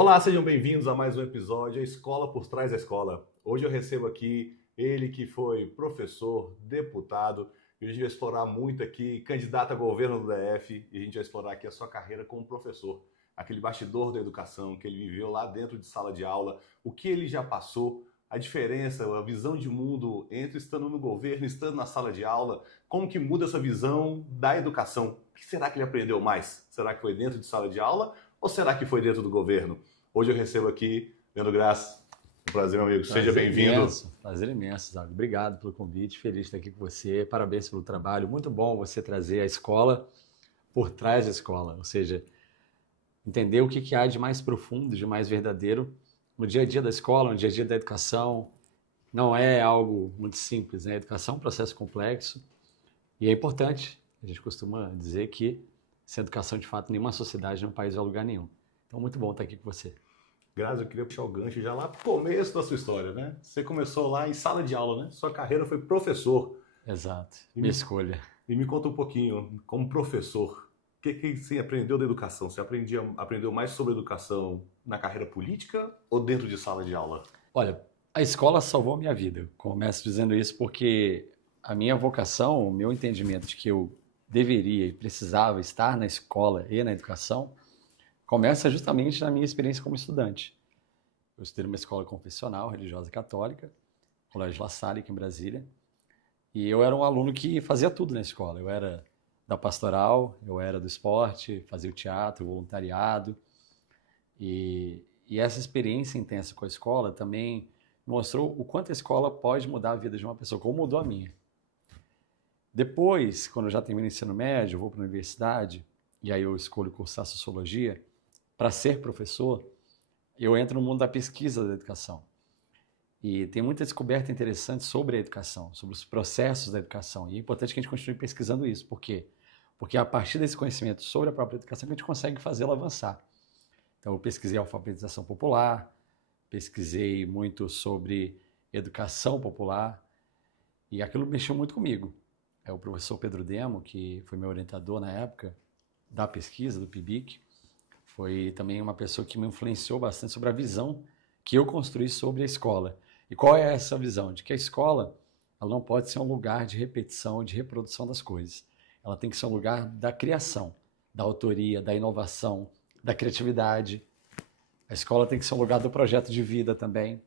Olá, sejam bem-vindos a mais um episódio, A Escola por Trás da Escola. Hoje eu recebo aqui ele que foi professor, deputado, e a gente vai explorar muito aqui, candidato a governo do DF, e a gente vai explorar aqui a sua carreira como professor, aquele bastidor da educação que ele viveu lá dentro de sala de aula, o que ele já passou, a diferença, a visão de mundo entre estando no governo e estando na sala de aula, como que muda essa visão da educação. O que será que ele aprendeu mais? Será que foi dentro de sala de aula? Ou será que foi dentro do governo? Hoje eu recebo aqui Leandro Graça. Um prazer, meu amigo. Seja bem-vindo. Prazer imenso, Zago. Obrigado pelo convite. Feliz de estar aqui com você. Parabéns pelo trabalho. Muito bom você trazer a escola por trás da escola. Ou seja, entender o que há de mais profundo, de mais verdadeiro no dia a dia da escola, no dia a dia da educação. Não é algo muito simples, né? A educação é um processo complexo e é importante. A gente costuma dizer que sem educação, de fato, nenhuma sociedade, nenhum país vai a lugar nenhum. Então, muito bom estar aqui com você. Graça, eu queria puxar o gancho já lá pro começo da sua história, né? Você começou lá em sala de aula, né? Sua carreira foi professor. Exato, minha escolha. E me conta um pouquinho, como professor, o que você aprendeu da educação? Você aprendeu mais sobre educação na carreira política ou dentro de sala de aula? Olha, a escola salvou a minha vida. Eu começo dizendo isso porque a minha vocação, o meu entendimento de que eu deveria e precisava estar na escola e na educação, começa justamente na minha experiência como estudante. Eu estudei numa escola confessional, religiosa católica, Colégio La Salle, aqui em Brasília, e eu era um aluno que fazia tudo na escola. Eu era da pastoral, eu era do esporte, fazia o teatro, o voluntariado, e essa experiência intensa com a escola também mostrou o quanto a escola pode mudar a vida de uma pessoa, como mudou a minha. Depois, quando eu já termino o ensino médio, eu vou para a universidade, e aí eu escolho cursar sociologia. Para ser professor, eu entro no mundo da pesquisa da educação. E tem muita descoberta interessante sobre a educação, sobre os processos da educação. E é importante que a gente continue pesquisando isso. Por quê? Porque é a partir desse conhecimento sobre a própria educação que a gente consegue fazê-la avançar. Então, eu pesquisei alfabetização popular, pesquisei muito sobre educação popular, e aquilo mexeu muito comigo. É o professor Pedro Demo, que foi meu orientador na época da pesquisa, do PIBIC, foi também uma pessoa que me influenciou bastante sobre a visão que eu construí sobre a escola. E qual é essa visão? De que a escola ela não pode ser um lugar de repetição, de reprodução das coisas. Ela tem que ser um lugar da criação, da autoria, da inovação, da criatividade. A escola tem que ser um lugar do projeto de vida também.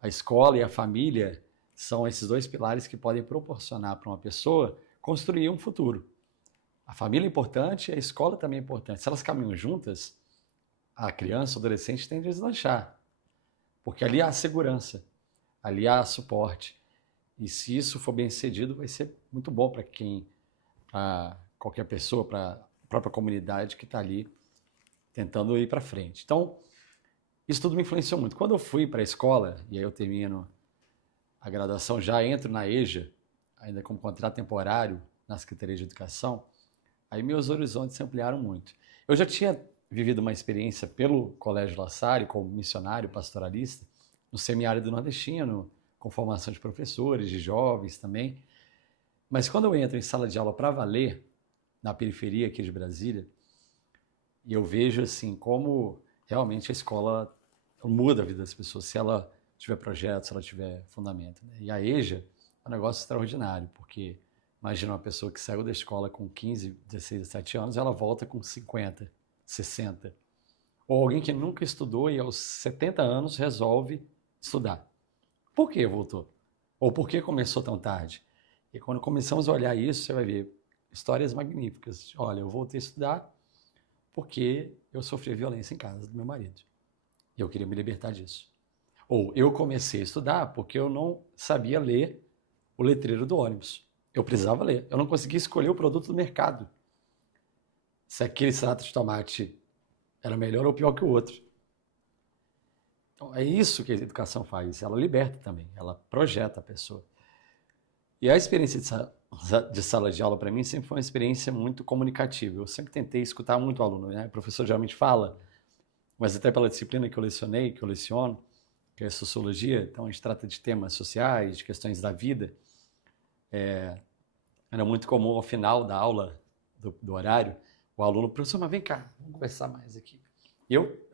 A escola e a família são esses dois pilares que podem proporcionar para uma pessoa construir um futuro. A família é importante e a escola também é importante. Se elas caminham juntas, a criança, o adolescente tende a deslanchar, porque ali há segurança, ali há suporte. E se isso for bem sucedido, vai ser muito bom para qualquer pessoa, para a própria comunidade que está ali tentando ir para frente. Então, isso tudo me influenciou muito. Quando eu fui para a escola, e aí eu termino a graduação, já entro na EJA, ainda como contrato temporário na Secretaria de Educação, aí meus horizontes se ampliaram muito. Eu já tinha vivido uma experiência pelo Colégio La Salle, como missionário pastoralista, no semiárido do Nordestino, com formação de professores, de jovens também. Mas quando eu entro em sala de aula para valer, na periferia aqui de Brasília, e eu vejo assim como realmente a escola muda a vida das pessoas, se ela tiver projeto, se ela tiver fundamento. Né? E a EJA é um negócio extraordinário, porque imagina uma pessoa que saiu da escola com 15, 16, 17 anos, ela volta com 50, 60. Ou alguém que nunca estudou e aos 70 anos resolve estudar. Por que voltou? Ou por que começou tão tarde? E quando começamos a olhar isso, você vai ver histórias magníficas. Olha, eu voltei a estudar porque eu sofri violência em casa do meu marido. E eu queria me libertar disso. Ou eu comecei a estudar porque eu não sabia ler o letreiro do ônibus. Eu precisava ler. Eu não conseguia escolher o produto do mercado. Se aquele extrato de tomate era melhor ou pior que o outro. Então, é isso que a educação faz. Ela liberta também. Ela projeta a pessoa. E a experiência de sala de aula, para mim, sempre foi uma experiência muito comunicativa. Eu sempre tentei escutar muito o aluno. Né? O professor geralmente fala, mas até pela disciplina que eu lecionei, que eu leciono, que é sociologia, então a gente trata de temas sociais, de questões da vida. Era muito comum ao final da aula, do horário, o aluno, professor, mas vem cá, vamos conversar mais aqui.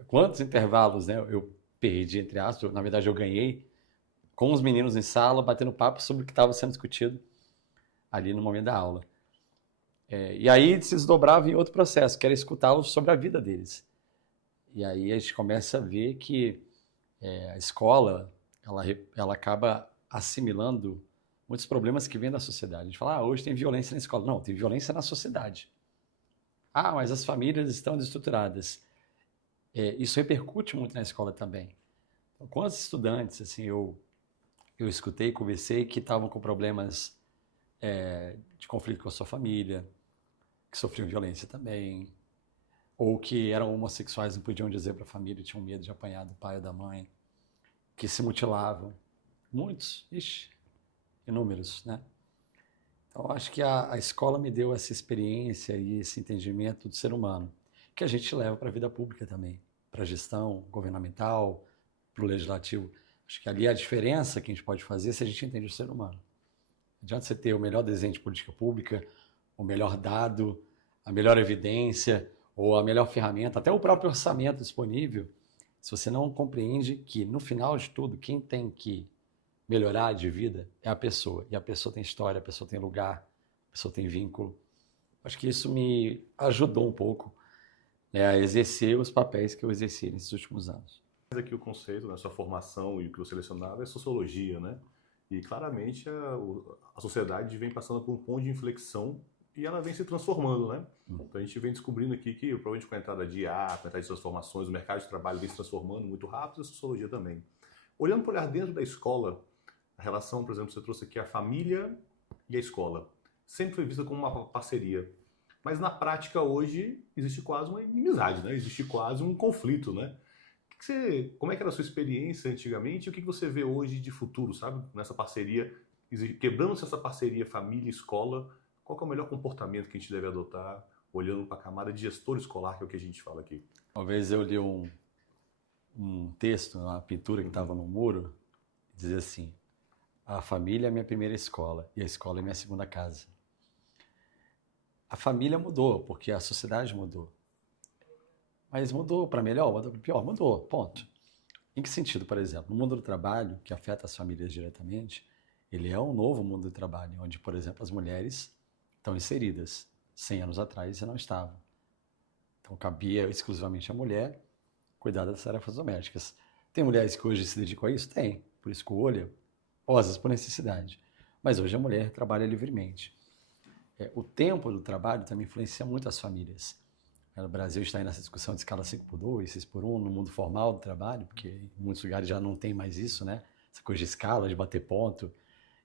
Quantos intervalos, né, eu perdi, entre aspas, na verdade eu ganhei, com os meninos em sala, batendo papo sobre o que estava sendo discutido ali no momento da aula. E aí se desdobrava em outro processo, que era escutá-los sobre a vida deles. E aí a gente começa a ver que a escola, ela acaba assimilando muitos problemas que vêm da sociedade. A gente fala, hoje tem violência na escola. Não, tem violência na sociedade. Mas as famílias estão desestruturadas. Isso repercute muito na escola também. Então, quantos estudantes, assim, eu escutei, conversei, que estavam com problemas de conflito com a sua família, que sofriam violência também, ou que eram homossexuais, não podiam dizer para a família, tinham medo de apanhar do pai ou da mãe, que se mutilavam. Muitos, inúmeros, né? Então, acho que a escola me deu essa experiência e esse entendimento do ser humano, que a gente leva para a vida pública também, para a gestão governamental, para o legislativo. Acho que ali a diferença que a gente pode fazer é se a gente entende o ser humano. Não adianta você ter o melhor desenho de política pública, o melhor dado, a melhor evidência ou a melhor ferramenta, até o próprio orçamento disponível, se você não compreende que, no final de tudo, quem tem que melhorar de vida é a pessoa. E a pessoa tem história, a pessoa tem lugar, a pessoa tem vínculo. Acho que isso me ajudou um pouco, né, a exercer os papéis que eu exerci nesses últimos anos. Aqui o conceito, né, sua formação e o que você selecionava é sociologia, né? E claramente a sociedade vem passando por um ponto de inflexão e ela vem se transformando, né? Então a gente vem descobrindo aqui que, provavelmente com a entrada de IA, com a entrada de transformações, o mercado de trabalho vem se transformando muito rápido, a sociologia também. Olhando para olhar dentro da escola, a relação, por exemplo, você trouxe aqui a família e a escola, sempre foi vista como uma parceria. Mas na prática hoje existe quase uma inimizade, né? Existe quase um conflito, né? Como é que era a sua experiência antigamente e o que você vê hoje de futuro, sabe? Nessa parceria, quebrando-se essa parceria família e escola, qual que é o melhor comportamento que a gente deve adotar, olhando para a camada de gestor escolar, que é o que a gente fala aqui? Uma vez eu li um texto, uma pintura que estava no muro, dizia assim: a família é minha primeira escola e a escola é minha segunda casa. A família mudou, porque a sociedade mudou. Mas mudou para melhor, mudou para pior? Mudou, ponto. Em que sentido, por exemplo? No mundo do trabalho, que afeta as famílias diretamente, ele é um novo mundo do trabalho, onde, por exemplo, as mulheres estão inseridas. 100 anos atrás já não estavam. Então cabia exclusivamente à mulher cuidar das tarefas domésticas. Tem mulheres que hoje se dedicam a isso? Tem, por escolha, ou às vezes por necessidade. Mas hoje a mulher trabalha livremente. O tempo do trabalho também influencia muito as famílias. No Brasil está aí nessa discussão de escala 5x2, 6x1, no mundo formal do trabalho, porque em muitos lugares já não tem mais isso, né? Essa coisa de escala, de bater ponto,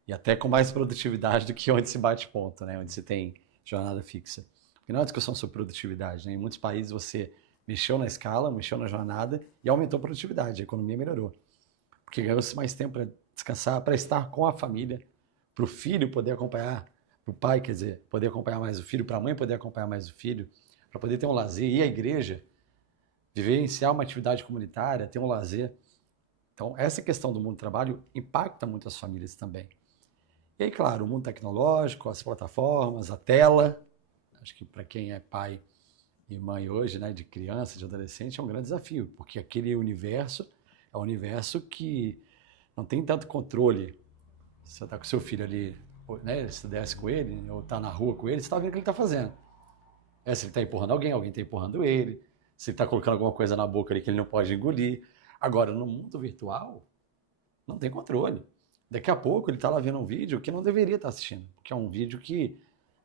e até com mais produtividade do que onde se bate ponto, né? Onde se tem jornada fixa. Porque não é uma discussão sobre produtividade, né? Em muitos países você mexeu na escala, mexeu na jornada e aumentou a produtividade, a economia melhorou. Porque ganhou-se mais tempo para descansar, para estar com a família, para o filho poder acompanhar, para o pai, quer dizer, poder acompanhar mais o filho, para a mãe poder acompanhar mais o filho, para poder ter um lazer, ir à igreja, vivenciar uma atividade comunitária, ter um lazer. Então, essa questão do mundo do trabalho impacta muito as famílias também. E aí, claro, o mundo tecnológico, as plataformas, a tela, acho que para quem é pai e mãe hoje, né, de criança, de adolescente, é um grande desafio, porque aquele universo é um universo que não tem tanto controle. Você está com seu filho ali, né, se desce com ele, ou está na rua com ele, você está vendo o que ele está fazendo. Se ele está empurrando alguém está empurrando ele, se ele está colocando alguma coisa na boca ali que ele não pode engolir. Agora, no mundo virtual, não tem controle. Daqui a pouco ele está lá vendo um vídeo que não deveria estar assistindo, porque é um vídeo que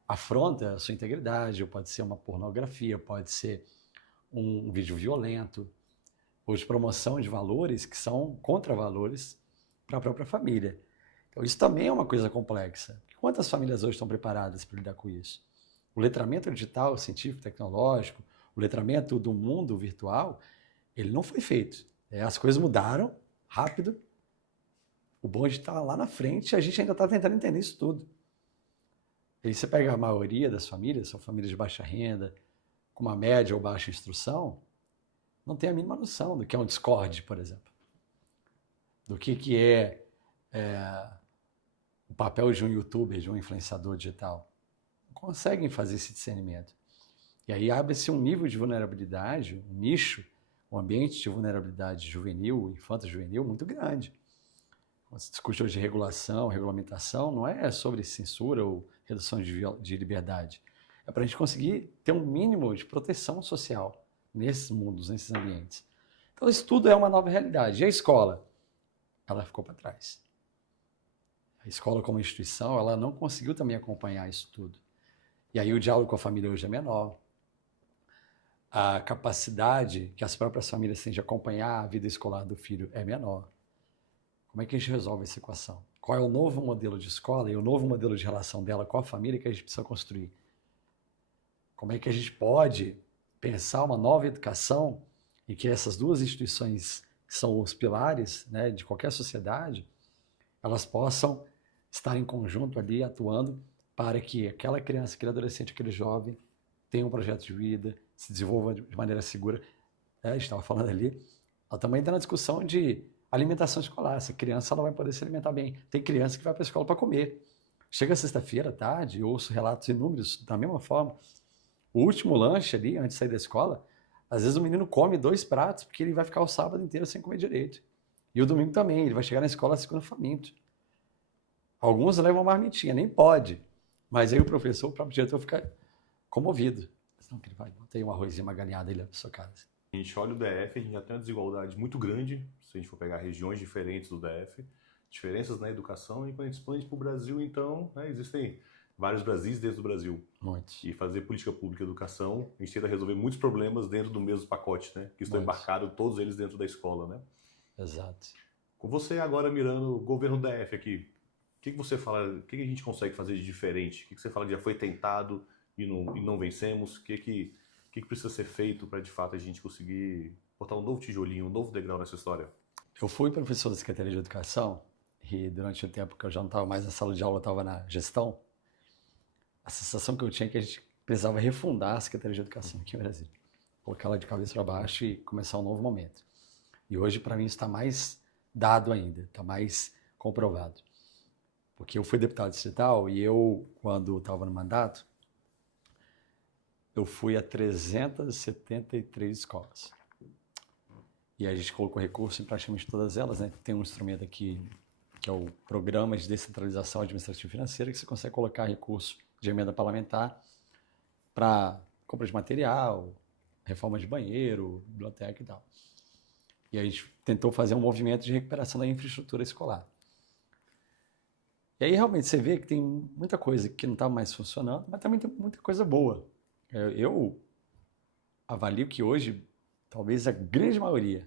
afronta a sua integridade, ou pode ser uma pornografia, pode ser um vídeo violento, ou de promoção de valores que são contravalores para a própria família. Então, isso também é uma coisa complexa. Quantas famílias hoje estão preparadas para lidar com isso? O letramento digital, científico, tecnológico, o letramento do mundo virtual, ele não foi feito. As coisas mudaram rápido, o bonde está lá na frente e a gente ainda está tentando entender isso tudo. E aí você pega a maioria das famílias, são famílias de baixa renda, com uma média ou baixa instrução, não tem a mínima noção do que é um Discord, por exemplo. Do que é o papel de um youtuber, de um influenciador digital. Conseguem fazer esse discernimento. E aí abre-se um nível de vulnerabilidade, um nicho, um ambiente de vulnerabilidade juvenil, infanto-juvenil, muito grande. Quando se discute hoje de regulação, regulamentação, não é sobre censura ou redução de liberdade. É para a gente conseguir ter um mínimo de proteção social nesses mundos, nesses ambientes. Então, isso tudo é uma nova realidade. E a escola? Ela ficou para trás. A escola como instituição, ela não conseguiu também acompanhar isso tudo. E aí o diálogo com a família hoje é menor. A capacidade que as próprias famílias têm de acompanhar a vida escolar do filho é menor. Como é que a gente resolve essa equação? Qual é o novo modelo de escola e o novo modelo de relação dela com a família que a gente precisa construir? Como é que a gente pode pensar uma nova educação em que essas duas instituições, que são os pilares, né, de qualquer sociedade, elas possam estar em conjunto ali, atuando para que aquela criança, aquele adolescente, aquele jovem tenha um projeto de vida, se desenvolva de maneira segura. A gente estava falando ali, ela também está na discussão de alimentação escolar. Essa criança ela vai poder se alimentar bem. Tem criança que vai para a escola para comer. Chega sexta-feira à tarde, eu ouço relatos inúmeros da mesma forma. O último lanche ali, antes de sair da escola, às vezes o menino come 2 pratos, porque ele vai ficar o sábado inteiro sem comer direito. E o domingo também, ele vai chegar na escola segunda faminto. Alguns levam uma marmitinha, nem pode. Mas aí o professor, o próprio diretor, fica comovido. Não, que ele vai, bota aí um arrozinho, uma galinhada aí na sua casa. A gente olha o DF, a gente já tem uma desigualdade muito grande, se a gente for pegar regiões diferentes do DF, diferenças na educação, e quando a gente expande para o Brasil, então, né, existem vários Brasis dentro do Brasil. Muitos. E fazer política pública e educação, a gente tenta resolver muitos problemas dentro do mesmo pacote, né? Que estão embarcados todos eles dentro da escola, né? Exato. Com você agora mirando o governo DF aqui, o que você fala, o que a gente consegue fazer de diferente? O que você fala que já foi tentado e não vencemos? O que precisa ser feito para, de fato, a gente conseguir botar um novo tijolinho, um novo degrau nessa história? Eu fui professor da Secretaria de Educação e durante o tempo que eu já não estava mais na sala de aula, eu estava na gestão. A sensação que eu tinha é que a gente precisava refundar a Secretaria de Educação aqui no Brasil. Colocar ela de cabeça para baixo e começar um novo momento. E hoje, para mim, isso está mais dado ainda, está mais comprovado. Porque eu fui deputado distrital e eu, quando estava no mandato, eu fui a 373 escolas. E a gente colocou recurso em praticamente todas elas, né? Tem um instrumento aqui, que é o Programa de Descentralização Administrativa e Financeira, que você consegue colocar recurso de emenda parlamentar para compra de material, reforma de banheiro, biblioteca e tal. E a gente tentou fazer um movimento de recuperação da infraestrutura escolar. E aí realmente você vê que tem muita coisa que não está mais funcionando, mas também tem muita coisa boa. Eu avalio que hoje, talvez a grande maioria,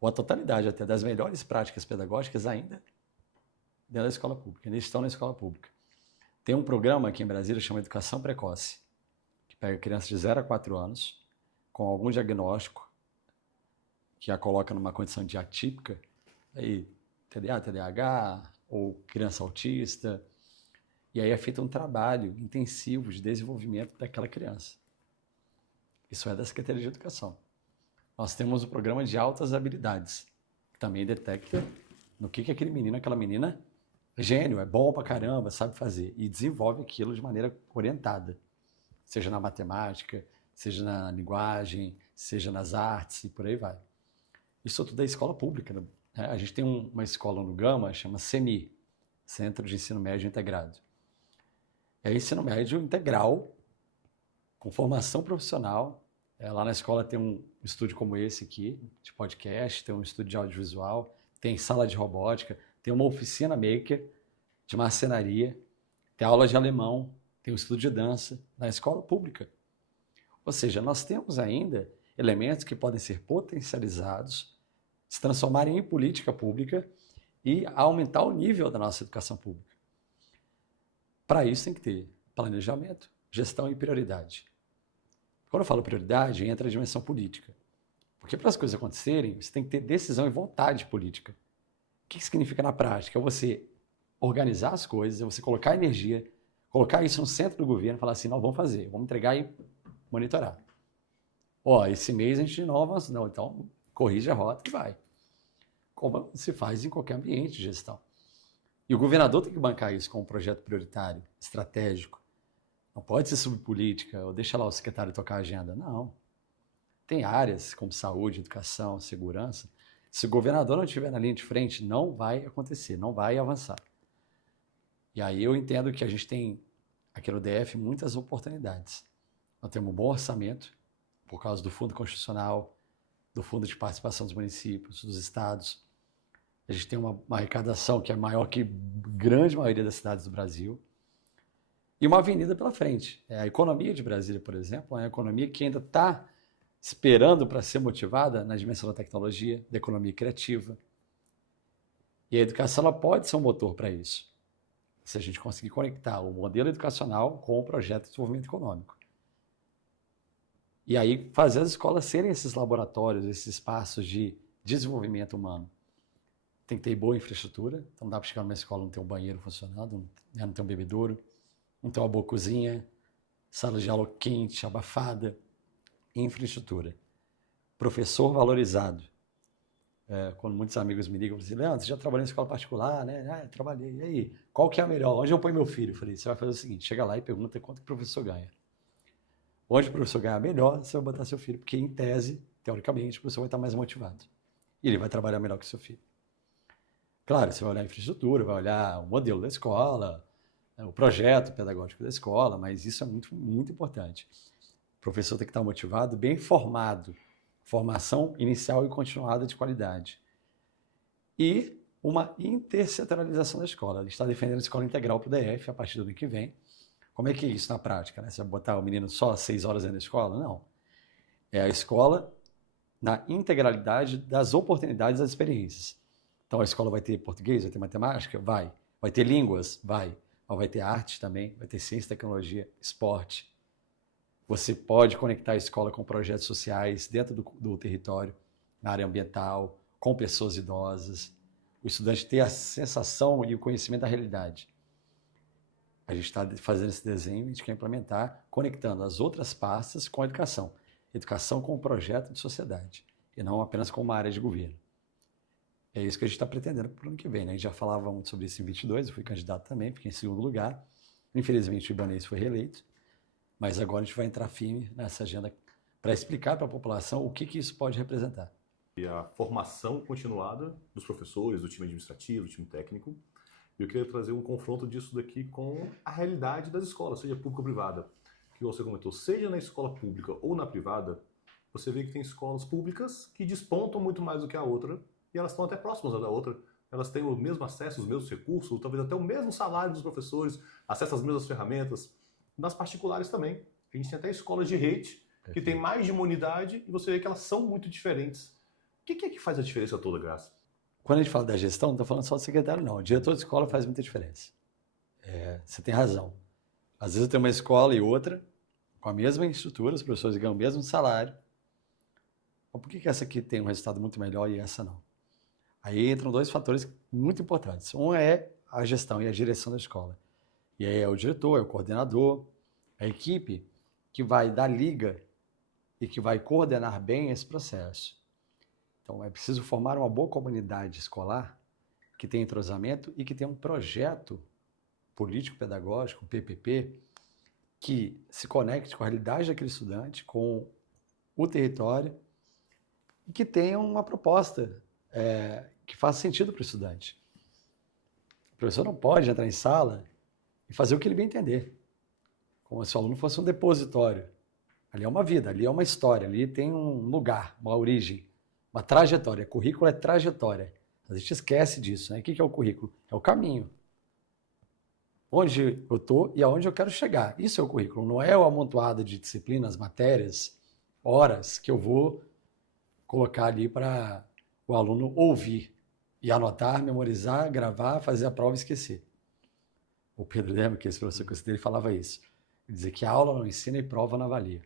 ou a totalidade até das melhores práticas pedagógicas ainda dentro da escola pública, ainda estão na escola pública. Tem um programa aqui em Brasília chamado Educação Precoce, que pega crianças de 0 a 4 anos, com algum diagnóstico, que a coloca numa condição de atípica, aí TDA, TDAH, ou criança autista, e aí é feito um trabalho intensivo de desenvolvimento daquela criança. Isso é da Secretaria de Educação. Nós temos o programa de altas habilidades, que também detecta no que aquele menino, aquela menina, é gênio, é bom pra caramba, sabe fazer, e desenvolve aquilo de maneira orientada, seja na matemática, seja na linguagem, seja nas artes e por aí vai. Isso tudo é escola pública, né? A gente tem uma escola no Gama, chama CEMI, Centro de Ensino Médio Integrado. É ensino médio integral, com formação profissional. Lá na escola tem um estúdio como esse aqui, de podcast, tem um estúdio de audiovisual, tem sala de robótica, tem uma oficina maker de marcenaria, tem aula de alemão, tem um estúdio de dança na escola pública. Ou seja, nós temos ainda elementos que podem ser potencializados, se transformarem em política pública e aumentar o nível da nossa educação pública. Para isso tem que ter planejamento, gestão e prioridade. Quando eu falo prioridade, entra a dimensão política. Porque para as coisas acontecerem, você tem que ter decisão e vontade política. O que significa na prática? É você organizar as coisas, é você colocar energia, colocar isso no centro do governo e falar assim, não, vamos fazer, vamos entregar e monitorar. Esse mês a gente não avança, não, então corrige a rota e vai. Como se faz em qualquer ambiente de gestão. E o governador tem que bancar isso como um projeto prioritário, estratégico. Não pode ser subpolítica, ou deixa lá o secretário tocar a agenda. Não. Tem áreas como saúde, educação, segurança. Se o governador não estiver na linha de frente, não vai acontecer, não vai avançar. E aí eu entendo que a gente tem aqui no DF muitas oportunidades. Nós temos um bom orçamento, por causa do Fundo Constitucional, do Fundo de Participação dos Municípios, dos estados. A gente tem uma arrecadação que é maior que a grande maioria das cidades do Brasil. E uma avenida pela frente. A economia de Brasília, por exemplo, é uma economia que ainda está esperando para ser motivada na dimensão da tecnologia, da economia criativa. E a educação ela pode ser um motor para isso, se a gente conseguir conectar o modelo educacional com o projeto de desenvolvimento econômico. E aí fazer as escolas serem esses laboratórios, esses espaços de desenvolvimento humano. Tem que ter boa infraestrutura, então não dá para chegar numa escola e não ter um banheiro funcionando, não ter um bebedouro, não ter uma boa cozinha, sala de aula quente, abafada, infraestrutura. Professor valorizado. Quando muitos amigos me ligam, dizem, Leandro, você já trabalhou em escola particular, né? Ah, eu trabalhei. E aí, qual que é a melhor? Onde eu ponho meu filho? Eu falei, você vai fazer o seguinte, chega lá e pergunta quanto o professor ganha. Onde o professor ganhar melhor, você vai botar seu filho, porque em tese, teoricamente, o professor vai estar mais motivado. E ele vai trabalhar melhor que o seu filho. Claro, você vai olhar a infraestrutura, vai olhar o modelo da escola, o projeto pedagógico da escola, mas isso é muito, muito importante. O professor tem que estar motivado, bem formado, formação inicial e continuada de qualidade. E uma intersetorialização da escola. A gente está defendendo a escola integral para o DF a partir do ano que vem. Como é que é isso na prática? Né? Você vai botar o menino só 6 horas dentro da escola? Não. É a escola na integralidade das oportunidades das experiências. Então a escola vai ter português, vai ter matemática? Vai. Vai ter línguas? Vai. Mas vai ter arte também, vai ter ciência, tecnologia, esporte. Você pode conectar a escola com projetos sociais dentro do território, na área ambiental, com pessoas idosas. O estudante ter a sensação e o conhecimento da realidade. A gente está fazendo esse desenho e a gente quer implementar, conectando as outras pastas com a educação. Educação com um projeto de sociedade, e não apenas com uma área de governo. É isso que a gente está pretendendo para o ano que vem. Né? A gente já falava muito sobre isso em 22, eu fui candidato também, fiquei em segundo lugar. Infelizmente o Ibanez foi reeleito, mas agora a gente vai entrar firme nessa agenda para explicar para a população o que isso pode representar. E a formação continuada dos professores, do time administrativo, do time técnico. Eu queria trazer um confronto disso daqui com a realidade das escolas, seja pública ou privada. Que você comentou, seja na escola pública ou na privada, você vê que tem escolas públicas que despontam muito mais do que a outra e elas estão até próximas da outra. Elas têm o mesmo acesso, os mesmos recursos, talvez até o mesmo salário dos professores, acesso às mesmas ferramentas. Nas particulares também. A gente tem até escolas de rede que tem mais de uma unidade e você vê que elas são muito diferentes. O que é que faz a diferença toda, Graça? Quando a gente fala da gestão, não estou falando só do secretário, não. O diretor de escola faz muita diferença. Você tem razão. Às vezes eu tenho uma escola e outra, com a mesma estrutura, os professores ganham o mesmo salário. Mas por que essa aqui tem um resultado muito melhor e essa não? Aí entram 2 fatores muito importantes. Um é a gestão e a direção da escola. E aí é o diretor, é o coordenador, a equipe que vai dar liga e que vai coordenar bem esse processo. Então é preciso formar uma boa comunidade escolar que tenha entrosamento e que tenha um projeto político-pedagógico, PPP, que se conecte com a realidade daquele estudante, com o território e que tenha uma proposta que faça sentido para o estudante. O professor não pode entrar em sala e fazer o que ele bem entender, como se o aluno fosse um depositório. Ali é uma vida, ali é uma história, ali tem um lugar, uma origem, uma trajetória. Currículo é trajetória. A gente esquece disso, né? O que é o currículo? É o caminho. Onde eu estou e aonde eu quero chegar. Isso é o currículo, não é o amontoado de disciplinas, matérias, horas que eu vou colocar ali para o aluno ouvir e anotar, memorizar, gravar, fazer a prova e esquecer. O Pedro lembra que esse professor que eu citei, ele falava isso. Ele dizia que a aula não ensina e prova não avalia.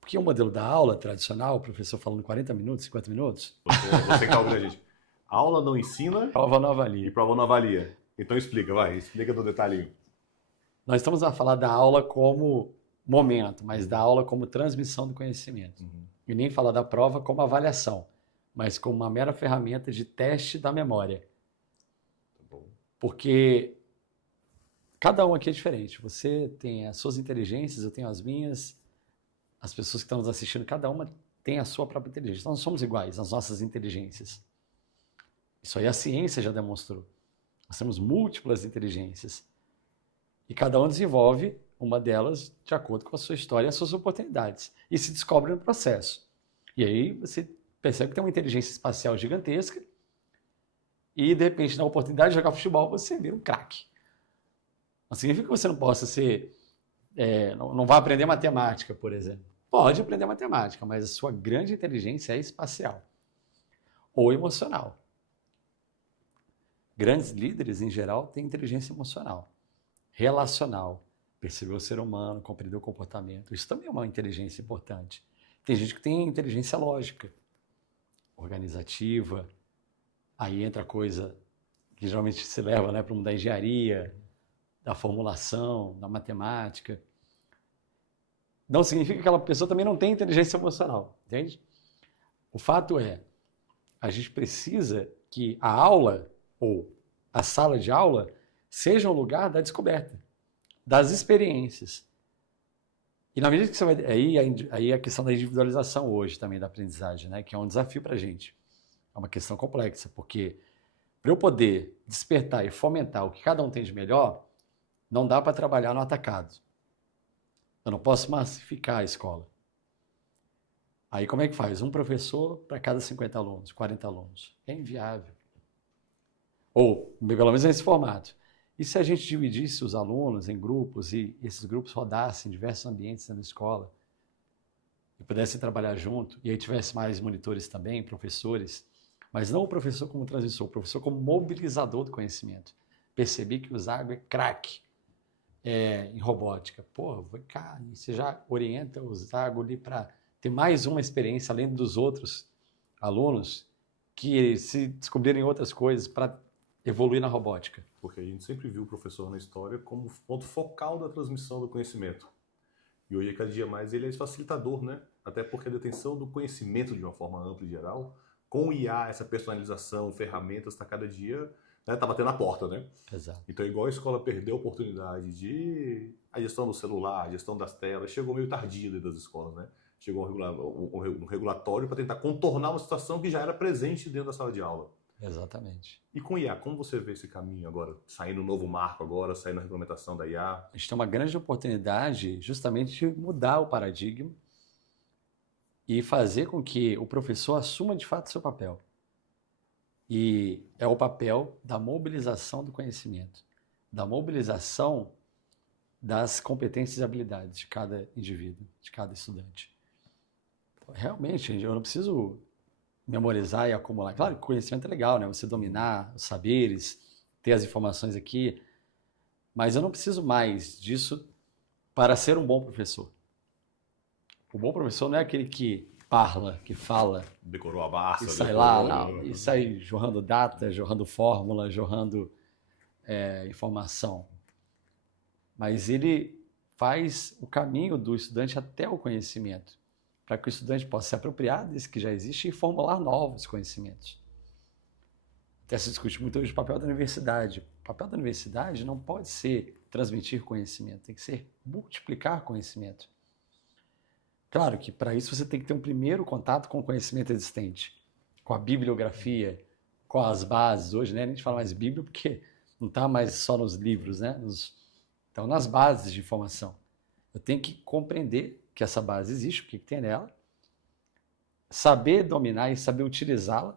Porque o modelo da aula tradicional, o professor falando 40 minutos, 50 minutos... Você que tá ouvindo a gente. A aula não ensina prova não avalia. E prova não avalia. Então explica do detalhinho. Nós estamos a falar da aula como momento, mas da aula como transmissão do conhecimento. E nem falar da prova como avaliação, mas como uma mera ferramenta de teste da memória. Tá bom. Porque cada um aqui é diferente. Você tem as suas inteligências, eu tenho as minhas. as pessoas que estão nos assistindo, cada uma tem a sua própria inteligência. Nós não somos iguais, as nossas inteligências. Isso aí a ciência já demonstrou. Nós temos múltiplas inteligências. E cada um desenvolve uma delas de acordo com a sua história e as suas oportunidades. E se descobre no processo. E aí você percebe que tem uma inteligência espacial gigantesca e, de repente, na oportunidade de jogar futebol, você vira um craque. Não significa que você não possa ser... não vai aprender matemática, por exemplo. Pode aprender matemática, mas a sua grande inteligência é espacial ou emocional. Grandes líderes, em geral, têm inteligência emocional, relacional, perceber o ser humano, compreender o comportamento. Isso também é uma inteligência importante. Tem gente que tem inteligência lógica, organizativa. Aí entra a coisa que geralmente se leva, né, para o mundo da engenharia, da formulação, da matemática. Não significa que aquela pessoa também não tem inteligência emocional, entende? O fato é, a gente precisa que a aula ou a sala de aula seja um lugar da descoberta, das experiências. E na medida que você vai... Aí a questão da individualização hoje também da aprendizagem, né? Que é um desafio para a gente. É uma questão complexa, porque para eu poder despertar e fomentar o que cada um tem de melhor, não dá para trabalhar no atacado. Eu não posso massificar a escola. Aí como é que faz? Um professor para cada 50 alunos, 40 alunos. É inviável. Ou, pelo menos nesse formato. E se a gente dividisse os alunos em grupos e esses grupos rodassem em diversos ambientes na escola e pudessem trabalhar junto, e aí tivesse mais monitores também, professores, mas não o professor como transmissor, o professor como mobilizador do conhecimento. Percebi que o Zago é craque em robótica. Pô, vem cá, e você já orienta o Zago ali para ter mais uma experiência além dos outros alunos que se descobrirem outras coisas para evoluir na robótica. Porque a gente sempre viu o professor na história como ponto focal da transmissão do conhecimento. E hoje, cada dia mais, ele é facilitador, né? Até porque a detenção do conhecimento de uma forma ampla e geral, com o IA, essa personalização, ferramentas, está cada dia, né, tá batendo na porta, né? Exato. Então, igual a escola perdeu a oportunidade de... A gestão do celular, a gestão das telas, chegou meio tardia dentro das escolas, né? Chegou um regulatório para tentar contornar uma situação que já era presente dentro da sala de aula. Exatamente. E com IA, como você vê esse caminho agora? Saindo um novo marco agora, saindo a regulamentação da IA? A gente tem uma grande oportunidade justamente de mudar o paradigma e fazer com que o professor assuma de fato seu papel. E é o papel da mobilização do conhecimento, da mobilização das competências e habilidades de cada indivíduo, de cada estudante. Realmente, eu não preciso memorizar e acumular. Claro que conhecimento é legal, né? Você dominar os saberes, ter as informações aqui, mas eu não preciso mais disso para ser um bom professor. O bom professor não é aquele que parla, que fala, decorou a massa, e sai lá, não, e sai jorrando data, jorrando fórmula, jorrando informação. Mas ele faz o caminho do estudante até o conhecimento, para que o estudante possa se apropriar desse que já existe e formular novos conhecimentos. Até se discute muito hoje o papel da universidade. O papel da universidade não pode ser transmitir conhecimento, tem que ser multiplicar conhecimento. Claro que para isso você tem que ter um primeiro contato com o conhecimento existente, com a bibliografia, com as bases. Hoje, né, a gente fala mais Bíblia porque não está mais só nos livros, né? Então, nas bases de informação. Eu tenho que compreender que essa base existe, o que tem nela, saber dominar e saber utilizá-la.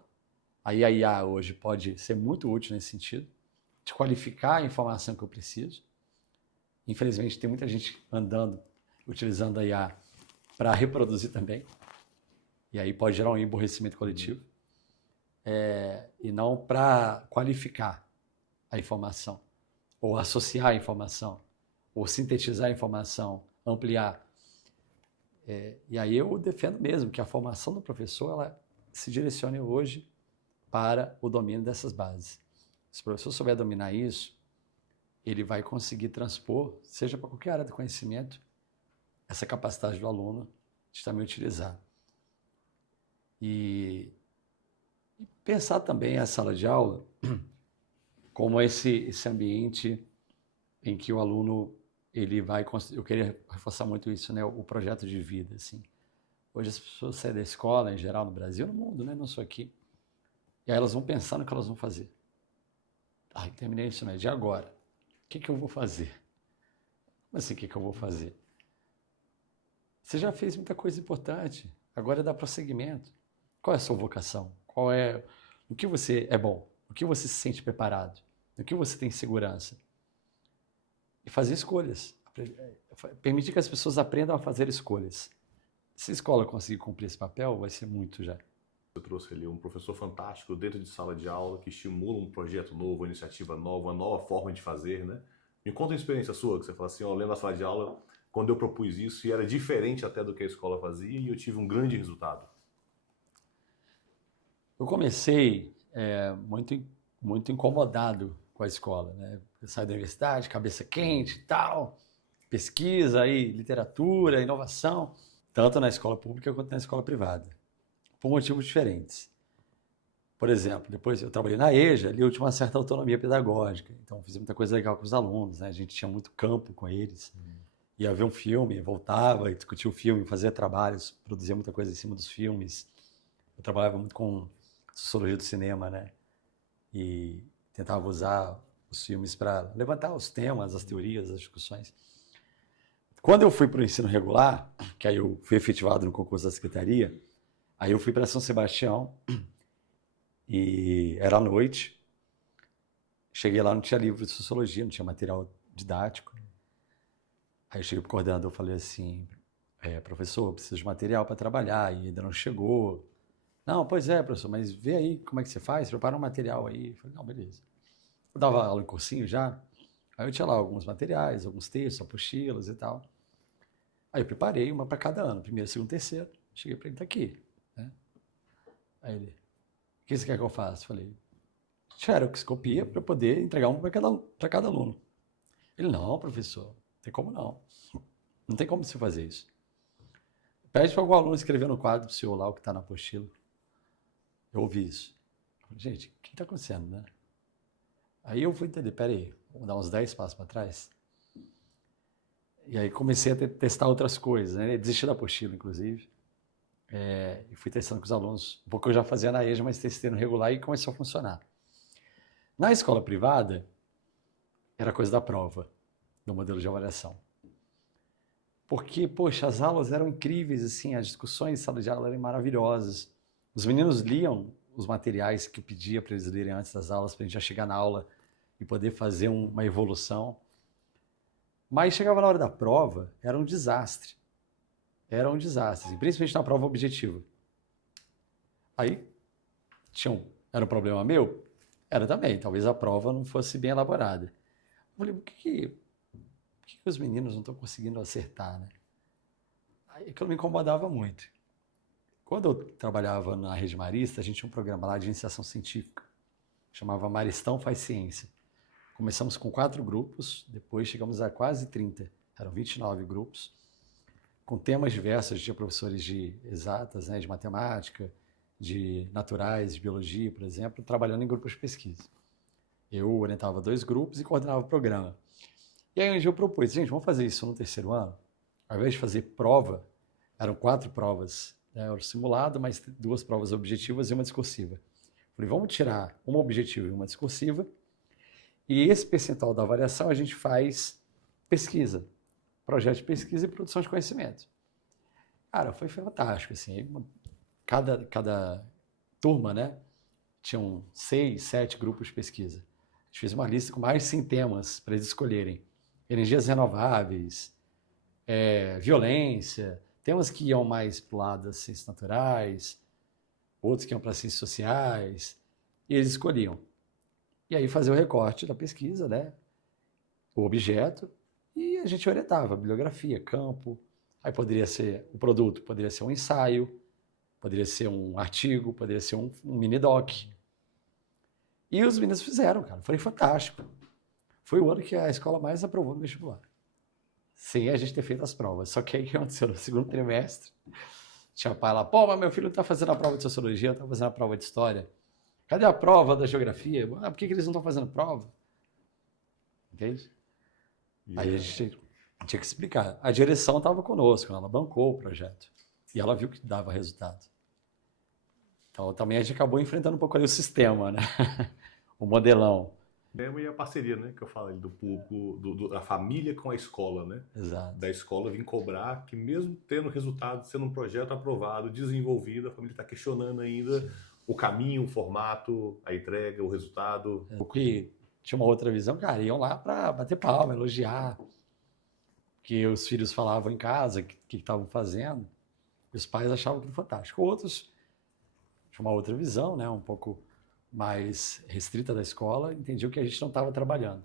Aí a IA hoje pode ser muito útil nesse sentido, de qualificar a informação que eu preciso. Infelizmente, tem muita gente utilizando a IA para reproduzir também, e aí pode gerar um emborrecimento coletivo, e não para qualificar a informação, ou associar a informação, ou sintetizar a informação, ampliar. E aí eu defendo mesmo que a formação do professor ela se direcione hoje para o domínio dessas bases. Se o professor souber dominar isso, ele vai conseguir transpor, seja para qualquer área do conhecimento, essa capacidade do aluno de também utilizar. E pensar também a sala de aula como esse ambiente em que o aluno eu queria reforçar muito isso, né? O projeto de vida, assim. Hoje as pessoas saem da escola, em geral, no Brasil, no mundo, né? Não só aqui. E aí elas vão pensar no que elas vão fazer. Terminei o ensino médio, e agora? O que eu vou fazer? Como assim, o que eu vou fazer? Você já fez muita coisa importante, agora é dar prosseguimento. Qual é a sua vocação? No que você é bom? No que você se sente preparado? No que você tem segurança? E fazer escolhas. Permitir que as pessoas aprendam a fazer escolhas. Se a escola conseguir cumprir esse papel, vai ser muito já. Eu trouxe ali um professor fantástico dentro de sala de aula que estimula um projeto novo, uma iniciativa nova, uma nova forma de fazer, né? Me conta uma experiência sua, que você fala assim, lendo a sala de aula, quando eu propus isso, e era diferente até do que a escola fazia, e eu tive um grande resultado. Eu comecei muito incomodado com a escola, né? Eu saí da universidade, cabeça quente e tal, pesquisa aí, literatura, inovação, tanto na escola pública quanto na escola privada, por motivos diferentes. Por exemplo, depois eu trabalhei na EJA, ali eu tinha uma certa autonomia pedagógica, então fiz muita coisa legal com os alunos, né? A gente tinha muito campo com eles, ia ver um filme, voltava e discutia o filme, fazia trabalhos, produzia muita coisa em cima dos filmes. Eu trabalhava muito com sociologia do cinema, né? E tentava usar os filmes para levantar os temas, as teorias, as discussões. Quando eu fui para o ensino regular, que aí eu fui efetivado no concurso da secretaria, aí eu fui para São Sebastião e era à noite. Cheguei lá, não tinha livro de sociologia, não tinha material didático. Aí eu cheguei para o coordenador e falei assim, professor, eu preciso de material para trabalhar e ainda não chegou. Não, pois é, professor, mas vê aí como é que você faz, prepara um material aí. Eu falei, não, beleza. Eu dava aula em cursinho já, aí eu tinha lá alguns materiais, alguns textos, apostilas e tal. Aí eu preparei uma para cada ano, primeiro, segundo, terceiro. Cheguei para ele, tá aqui. Né? Aí ele, o que você quer que eu faça? Eu falei, xerox, copia para eu poder entregar um para cada aluno. Ele, não, professor, não tem como não. Não tem como você fazer isso. Pede para algum aluno escrever no quadro do senhor lá o que está na apostila. Eu ouvi isso. Eu falei, gente, o que está acontecendo, né? Aí eu fui entender, peraí, vamos dar uns 10 passos para trás. E aí comecei a testar outras coisas, né? Desisti da apostila, inclusive. E fui testando com os alunos. Um pouco eu já fazia na EJA, mas testei no regular e começou a funcionar. Na escola privada, era coisa da prova, do modelo de avaliação. Porque, poxa, as aulas eram incríveis, assim, as discussões em sala de aula eram maravilhosas. Os meninos liam os materiais que eu pedia para eles lerem antes das aulas, para a gente já chegar na aula e poder fazer uma evolução. Mas chegava na hora da prova, era um desastre. Era um desastre, assim, principalmente na prova objetiva. Aí, era um problema meu? Era também, talvez a prova não fosse bem elaborada. Eu falei, por que os meninos não estão conseguindo acertar, né? Aí aquilo me incomodava muito. Quando eu trabalhava na Rede Marista, a gente tinha um programa lá de iniciação científica, chamava Maristão Faz Ciência. Começamos com 4 grupos, depois chegamos a quase 30, eram 29 grupos, com temas diversos, tinha professores de exatas, né, de matemática, de naturais, de biologia, por exemplo, trabalhando em grupos de pesquisa. Eu orientava 2 grupos e coordenava o programa. E aí um dia eu propus, gente, vamos fazer isso no terceiro ano? Ao invés de fazer prova, eram 4 provas, né? Era simulado, mas 2 provas objetivas e uma discursiva. Falei, vamos tirar uma objetiva e uma discursiva, e esse percentual da avaliação a gente faz pesquisa, projeto de pesquisa e produção de conhecimento. Cara, foi fantástico, assim, cada turma, né, tinham 6, 7 grupos de pesquisa. A gente fez uma lista com mais de 100 temas para eles escolherem. Energias renováveis, violência, temas que iam mais para o lado das ciências naturais, outros que iam para ciências sociais, e eles escolhiam. E aí fazia o recorte da pesquisa, né, o objeto, e a gente orientava, bibliografia, campo, aí poderia ser o produto, poderia ser um ensaio, poderia ser um artigo, poderia ser um mini-doc. E os meninos fizeram, cara, foi fantástico. Foi o ano que a escola mais aprovou no vestibular. Sem a gente ter feito as provas. Só que aí o que aconteceu no segundo trimestre? Tinha pai lá, pô, mas meu filho não está fazendo a prova de sociologia, está fazendo a prova de história. Cadê a prova da geografia? Por que eles não estão fazendo prova? Entende? Aí a gente Tinha que explicar. A direção estava conosco, ela bancou o projeto. E ela viu que dava resultado. Então, também a gente acabou enfrentando um pouco ali o sistema, né? O modelão. E a parceria, né, que eu falo ali do público, da família com a escola, né? Exato. Da escola vir cobrar que mesmo tendo resultado, sendo um projeto aprovado, desenvolvido, a família está questionando ainda o caminho, o formato, a entrega, o resultado. O que tinha uma outra visão, cara, iam lá para bater palma, elogiar, que os filhos falavam em casa, o que estavam fazendo, e os pais achavam aquilo fantástico. Outros tinham uma outra visão, né, um pouco mais restrita da escola, entendiam que a gente não estava trabalhando.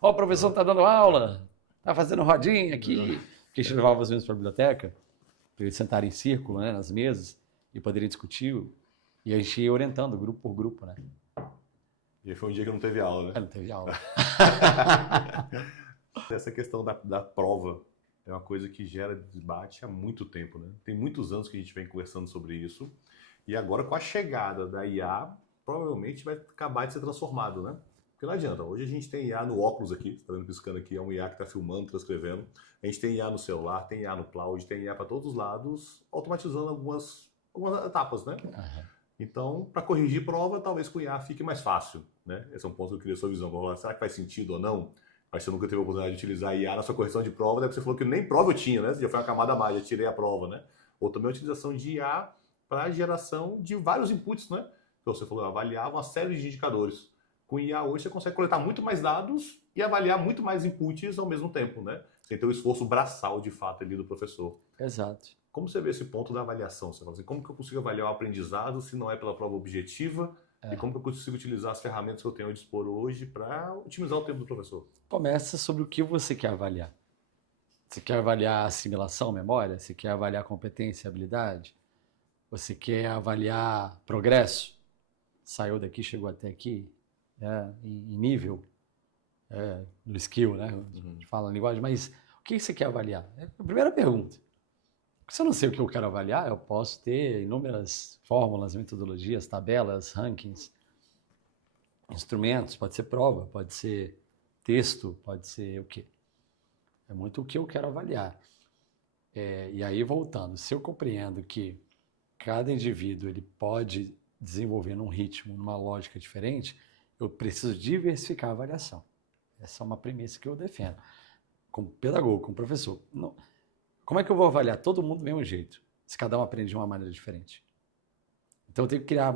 Ó, o professor está dando aula, está fazendo rodinha aqui, porque a gente levava os meninos para a biblioteca, para eles sentarem em círculo, né, nas mesas, e poderem discutir, e a gente ia orientando, grupo por grupo, né. E foi um dia que não teve aula, né? Não teve aula. Essa questão da prova é uma coisa que gera debate há muito tempo, né? Tem muitos anos que a gente vem conversando sobre isso. E agora, com a chegada da IA, provavelmente vai acabar de ser transformado, né? Porque não adianta. Hoje a gente tem IA no óculos aqui, você está vendo piscando aqui, é um IA que está filmando, transcrevendo. A gente tem IA no celular, tem IA no cloud, tem IA para todos os lados, automatizando algumas etapas, né? Uhum. Então, para corrigir prova, talvez com IA fique mais fácil, né? Esse é um ponto que eu queria a sua visão. Será que faz sentido ou não? Mas você nunca teve a oportunidade de utilizar IA na sua correção de prova, daí você falou que nem prova eu tinha, né? Você já foi uma camada a mais, já tirei a prova, né? Ou também a utilização de IA para geração de vários inputs, né? Então, você falou, avaliar uma série de indicadores. Com IA hoje você consegue coletar muito mais dados e avaliar muito mais inputs ao mesmo tempo, né? Sem ter o esforço braçal, de fato, ali do professor. Exato. Como você vê esse ponto da avaliação? Você fala assim, como que eu consigo avaliar o aprendizado se não é pela prova objetiva? E como que eu consigo utilizar as ferramentas que eu tenho a dispor hoje para otimizar o tempo do professor? Começa sobre o que você quer avaliar. Você quer avaliar assimilação, memória? Você quer avaliar competência e habilidade? Você quer avaliar progresso? Saiu daqui, chegou até aqui, em nível, no skill, né? A gente fala a linguagem, mas o que você quer avaliar? É a primeira pergunta. Se eu não sei o que eu quero avaliar, eu posso ter inúmeras fórmulas, metodologias, tabelas, rankings, instrumentos, pode ser prova, pode ser texto, pode ser o quê? É muito o que eu quero avaliar. E aí, voltando, se eu compreendo que cada indivíduo ele pode desenvolver num ritmo, numa lógica diferente, eu preciso diversificar a avaliação. Essa é uma premissa que eu defendo. Como pedagogo, como professor. Não, como é que eu vou avaliar todo mundo do mesmo jeito, se cada um aprende de uma maneira diferente? Então, eu tenho que criar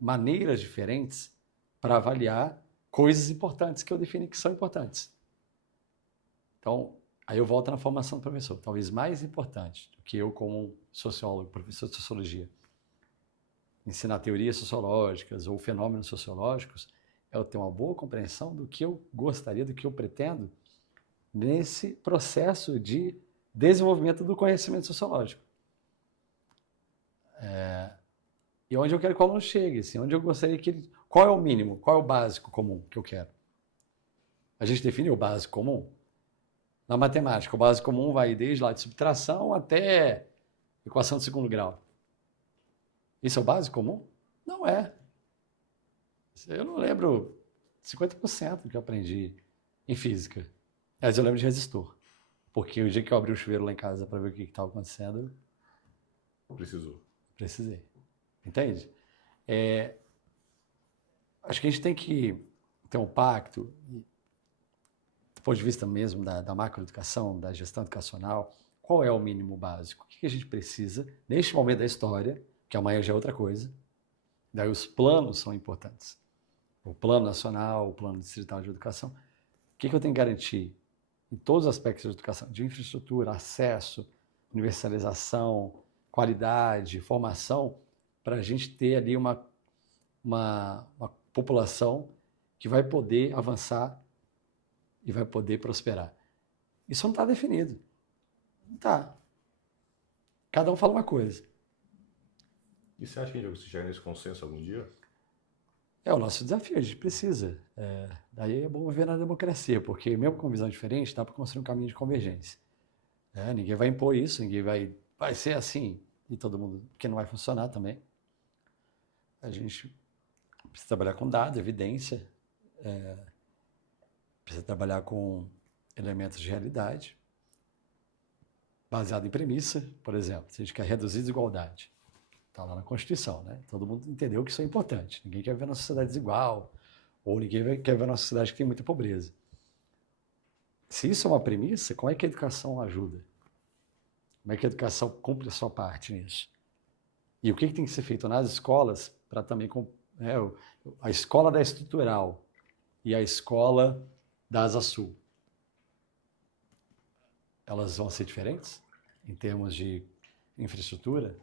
maneiras diferentes para avaliar coisas importantes que eu defini que são importantes. Então, aí eu volto na formação do professor. Talvez mais importante do que eu como sociólogo, professor de sociologia, ensinar teorias sociológicas ou fenômenos sociológicos, é eu ter uma boa compreensão do que eu gostaria, do que eu pretendo nesse processo de desenvolvimento do conhecimento sociológico. E onde eu quero que o aluno chegue, assim, onde eu gostaria que ele... Qual é o mínimo, qual é o básico comum que eu quero? A gente define o básico comum? Na matemática, o básico comum vai desde lá de subtração até equação de segundo grau. Isso é o básico comum? Não é. Eu não lembro 50% do que eu aprendi em física. Mas eu lembro de resistor. Porque o dia que eu abri o chuveiro lá em casa para ver o que estava acontecendo... Precisei. Entende? Acho que a gente tem que ter um pacto, do ponto de vista mesmo da macroeducação, da gestão educacional, qual é o mínimo básico? O que a gente precisa neste momento da história, que amanhã já é outra coisa. Daí os planos são importantes. O plano nacional, o plano distrital de educação. O que eu tenho que garantir em todos os aspectos da educação? De infraestrutura, acesso, universalização, qualidade, formação, para a gente ter ali uma população que vai poder avançar e vai poder prosperar. Isso não está definido. Não está. Cada um fala uma coisa. E você acha que a gente vai chegar nesse consenso algum dia? É o nosso desafio, a gente precisa. Daí é bom viver na democracia, porque mesmo com visão diferente, dá para construir um caminho de convergência. Ninguém vai impor isso, ninguém vai ser assim, e todo mundo, porque não vai funcionar também. A gente precisa trabalhar com dados, evidência, precisa trabalhar com elementos de realidade, baseado em premissa, por exemplo, se a gente quer reduzir desigualdade, está lá na Constituição, né? Todo mundo entendeu que isso é importante. Ninguém quer ver uma sociedade desigual, ou ninguém quer ver uma sociedade que tem muita pobreza. Se isso é uma premissa, como é que a educação ajuda? Como é que a educação cumpre a sua parte nisso? E o que tem que ser feito nas escolas para também... a escola da estrutural e a escola da Asa Sul, elas vão ser diferentes em termos de infraestrutura?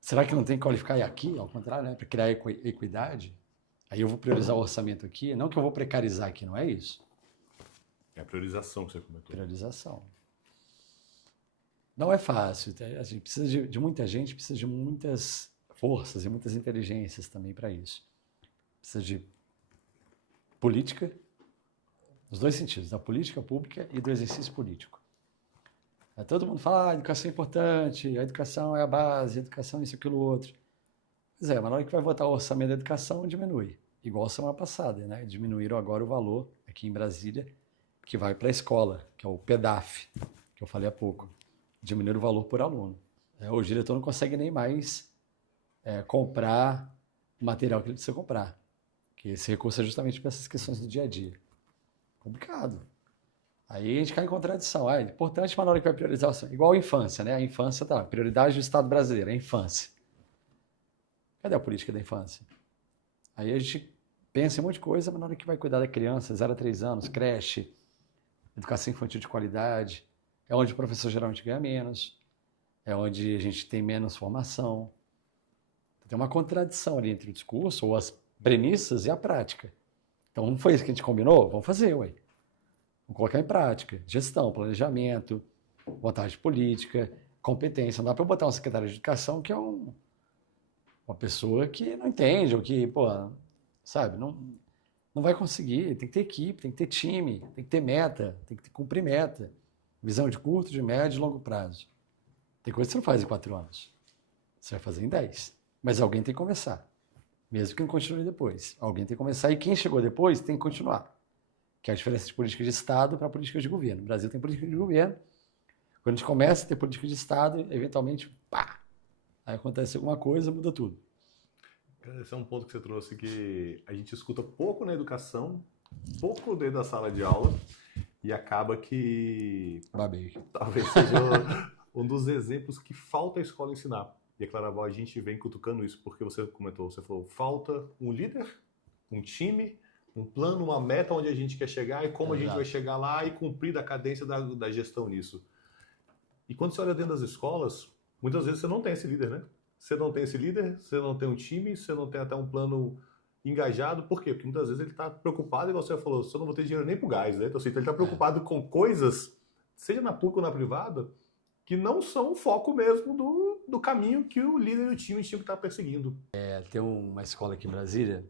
Será que não tem que qualificar aqui, ao contrário, né? Para criar equidade? Aí eu vou priorizar o orçamento aqui, não que eu vou precarizar aqui, não é isso? É a priorização que você comentou. Priorização. Não é fácil, a gente precisa de muita gente, precisa de muitas forças e muitas inteligências também para isso. Precisa de política, nos dois sentidos, da política pública e do exercício político. Todo mundo fala, a educação é importante, a educação é a base, a educação é isso, aquilo, outro. Pois é, mas na hora que vai votar o orçamento da educação, diminui. Igual semana passada, né? Diminuíram agora o valor, aqui em Brasília, que vai para a escola, que é o PEDAF, que eu falei há pouco. Diminuir o valor por aluno. O diretor não consegue nem mais comprar o material que ele precisa comprar. Que esse recurso é justamente para essas questões do dia a dia. Complicado. Aí a gente cai em contradição. É importante, mas na hora que vai priorizar, igual a infância, né? A infância tá, prioridade do Estado brasileiro, a infância. Cadê a política da infância? Aí a gente pensa em um monte de coisa, mas na hora que vai cuidar da criança, 0 a 3 anos, creche, educação infantil de qualidade, é onde o professor geralmente ganha menos, é onde a gente tem menos formação. Tem uma contradição ali entre o discurso, ou as premissas e a prática. Então, não foi isso que a gente combinou? Vamos fazer, ué. Vamos colocar em prática. Gestão, planejamento, vontade política, competência. Não dá para botar um secretário de educação que é uma pessoa que não entende, ou que, sabe, não vai conseguir. Tem que ter equipe, tem que ter time, tem que ter meta, tem que cumprir meta. Visão de curto, de médio e longo prazo. Tem coisa que você não faz em 4 anos. Você vai fazer em 10. Mas alguém tem que começar. Mesmo que não continue depois. Alguém tem que começar e quem chegou depois tem que continuar. Que é a diferença de política de Estado para política de governo. O Brasil tem política de governo. Quando a gente começa a ter política de Estado, eventualmente, pá! Aí acontece alguma coisa, muda tudo. Esse é um ponto que você trouxe que a gente escuta pouco na educação, pouco dentro da sala de aula, e acaba que talvez seja um dos exemplos que falta a escola ensinar. E a Claraval, a gente vem cutucando isso, porque você comentou, você falou, falta um líder, um time, um plano, uma meta onde a gente quer chegar e como a gente vai chegar lá e cumprir a cadência da gestão nisso. E quando você olha dentro das escolas, muitas vezes você não tem esse líder, né? Você não tem esse líder, você não tem um time, você não tem até um plano engajado. Por quê? Porque muitas vezes ele está preocupado, igual você falou, você não vai ter dinheiro nem pro gás, né? Então, assim, ele está preocupado com coisas, seja na pública ou na privada, que não são o foco mesmo do caminho que o líder e o time tinham que estar perseguindo. Tem uma escola aqui em Brasília,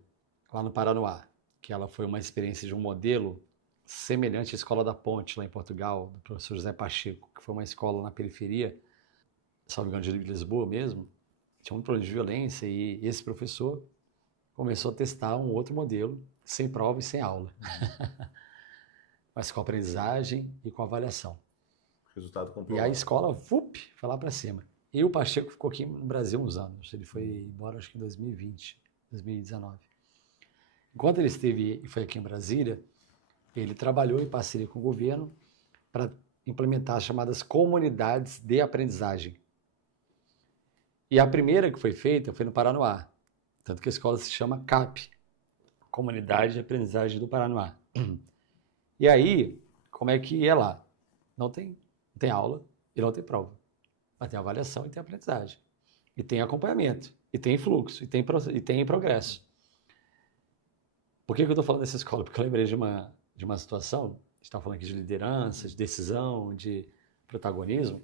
lá no Paranoá, que ela foi uma experiência de um modelo semelhante à Escola da Ponte, lá em Portugal, do professor José Pacheco, que foi uma escola na periferia, salvo engano, de Lisboa mesmo. Tinha um problema de violência e esse professor começou a testar um outro modelo, sem prova e sem aula. Mas com aprendizagem e com avaliação. Resultado comprovado. E a escola, foi lá para cima. E o Pacheco ficou aqui no Brasil uns anos. Ele foi embora, acho que em 2020, 2019. Enquanto ele esteve e foi aqui em Brasília, ele trabalhou em parceria com o governo para implementar as chamadas comunidades de aprendizagem. E a primeira que foi feita foi no Paranoá. Tanto que a escola se chama CAP, Comunidade de Aprendizagem do Paranoá. E aí, como é que é lá? Não tem aula e não tem prova. Mas tem avaliação e tem aprendizagem. E tem acompanhamento, e tem fluxo, e tem progresso. Por que eu estou falando dessa escola? Porque eu lembrei de uma situação, a gente estava falando aqui de liderança, de decisão, de protagonismo.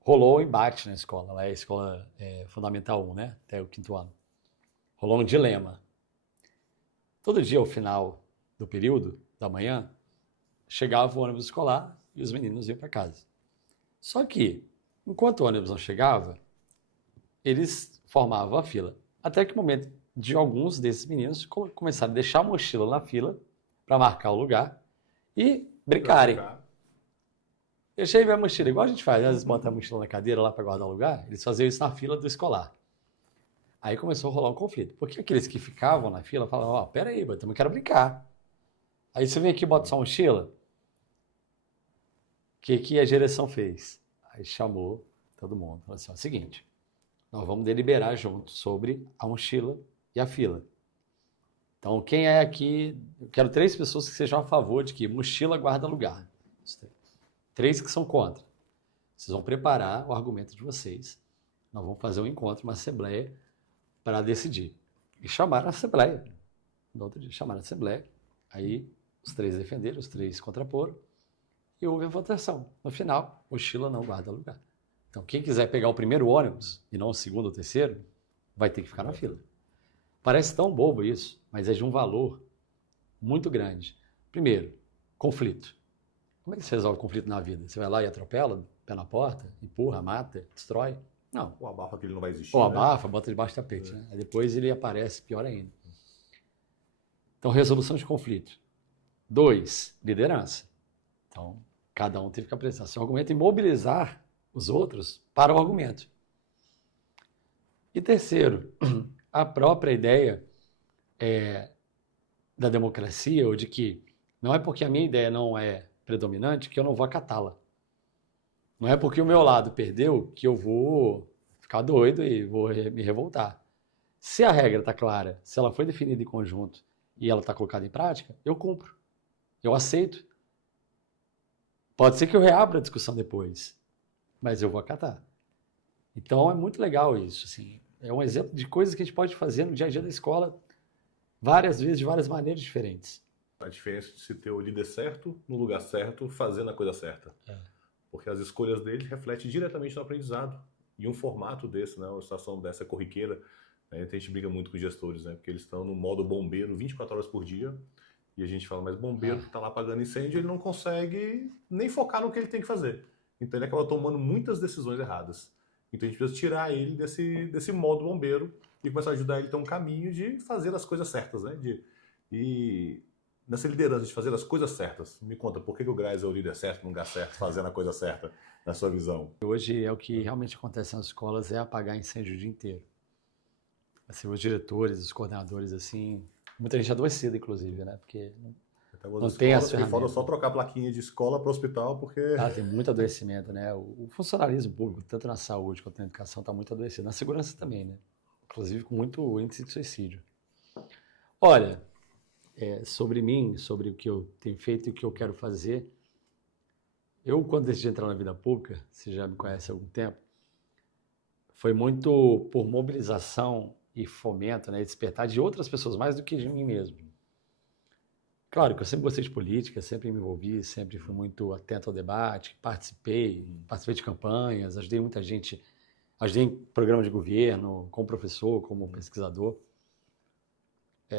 Rolou um embate na escola, lá é a escola Fundamental 1, né? Até o 5º ano. Rolou um dilema. Todo dia, ao final do período, da manhã, chegava o ônibus escolar e os meninos iam para casa. Só que, enquanto o ônibus não chegava, eles formavam a fila. Até que o momento de alguns desses meninos começaram a deixar a mochila na fila para marcar o lugar e brincarem. Deixei minha mochila, igual a gente faz, né? Às vezes bota a mochila na cadeira lá para guardar o lugar, eles faziam isso na fila do escolar. Aí começou a rolar um conflito, porque aqueles que ficavam na fila falavam, ó, peraí, eu também quero brincar. Aí você vem aqui e bota sua mochila, o que a direção fez? Aí chamou todo mundo, falou assim, ó, seguinte, nós vamos deliberar juntos sobre a mochila e a fila. Então, quem é aqui, eu quero 3 pessoas que sejam a favor de que mochila guarda lugar. 3 que são contra. Vocês vão preparar o argumento de vocês. Nós vamos fazer um encontro, uma assembleia, para decidir. E chamaram a assembleia. No outro dia, chamaram a assembleia. Aí, os 3 defenderam, os 3 contraporam. E houve a votação. No final, mochila não guarda lugar. Então, quem quiser pegar o primeiro ônibus, e não o segundo ou terceiro, vai ter que ficar na fila. Parece tão bobo isso, mas é de um valor muito grande. Primeiro, conflito. Como é que você resolve conflito na vida? Você vai lá e atropela, pé na porta, empurra, mata, destrói? Não. Ou abafa que ele não vai existir. Ou abafa, bota debaixo do tapete. Né? Aí depois ele aparece pior ainda. Então, resolução de conflito. 2, liderança. Então, cada um teve que apresentar seu argumento e mobilizar os outros para o argumento. E terceiro, a própria ideia da democracia, ou de que não é porque a minha ideia não é predominante que eu não vou acatá-la. Não é porque o meu lado perdeu que eu vou ficar doido e vou me revoltar. Se a regra está clara, se ela foi definida em conjunto e ela está colocada em prática, eu cumpro. Eu aceito. Pode ser que eu reabra a discussão depois, mas eu vou acatar. Então é muito legal isso. Assim. É um exemplo de coisas que a gente pode fazer no dia a dia da escola várias vezes, de várias maneiras diferentes. A diferença de se ter o líder certo, no lugar certo, fazendo a coisa certa. Porque as escolhas dele refletem diretamente no aprendizado. E um formato desse, né, uma situação dessa corriqueira, né, a gente briga muito com os gestores, né, porque eles estão no modo bombeiro 24 horas por dia, e a gente fala, mas bombeiro que está lá apagando incêndio, ele não consegue nem focar no que ele tem que fazer. Então ele acaba tomando muitas decisões erradas. Então a gente precisa tirar ele desse modo bombeiro e começar a ajudar ele a ter um caminho de fazer as coisas certas, né? E nessa liderança de fazer as coisas certas, me conta, por que o Graz é o líder certo, no lugar certo, fazendo a coisa certa, na sua visão? Hoje é o que realmente acontece nas escolas, é apagar incêndio o dia inteiro. Assim, os diretores, os coordenadores, assim, muita gente adoecida, inclusive, né? Porque não tem as ferramentas. Falta só trocar a plaquinha de escola para hospital, porque... Tem muito adoecimento, né? O funcionalismo público, tanto na saúde quanto na educação, está muito adoecido. Na segurança também, né? Inclusive com muito índice de suicídio. Olha, sobre mim, sobre o que eu tenho feito e o que eu quero fazer, eu, quando decidi entrar na vida pública, você já me conhece há algum tempo, foi muito por mobilização e fomento, né? Despertar de outras pessoas, mais do que de mim mesmo. Claro que eu sempre gostei de política, sempre me envolvi, sempre fui muito atento ao debate, participei de campanhas, ajudei muita gente, ajudei em programa de governo, como professor, como pesquisador.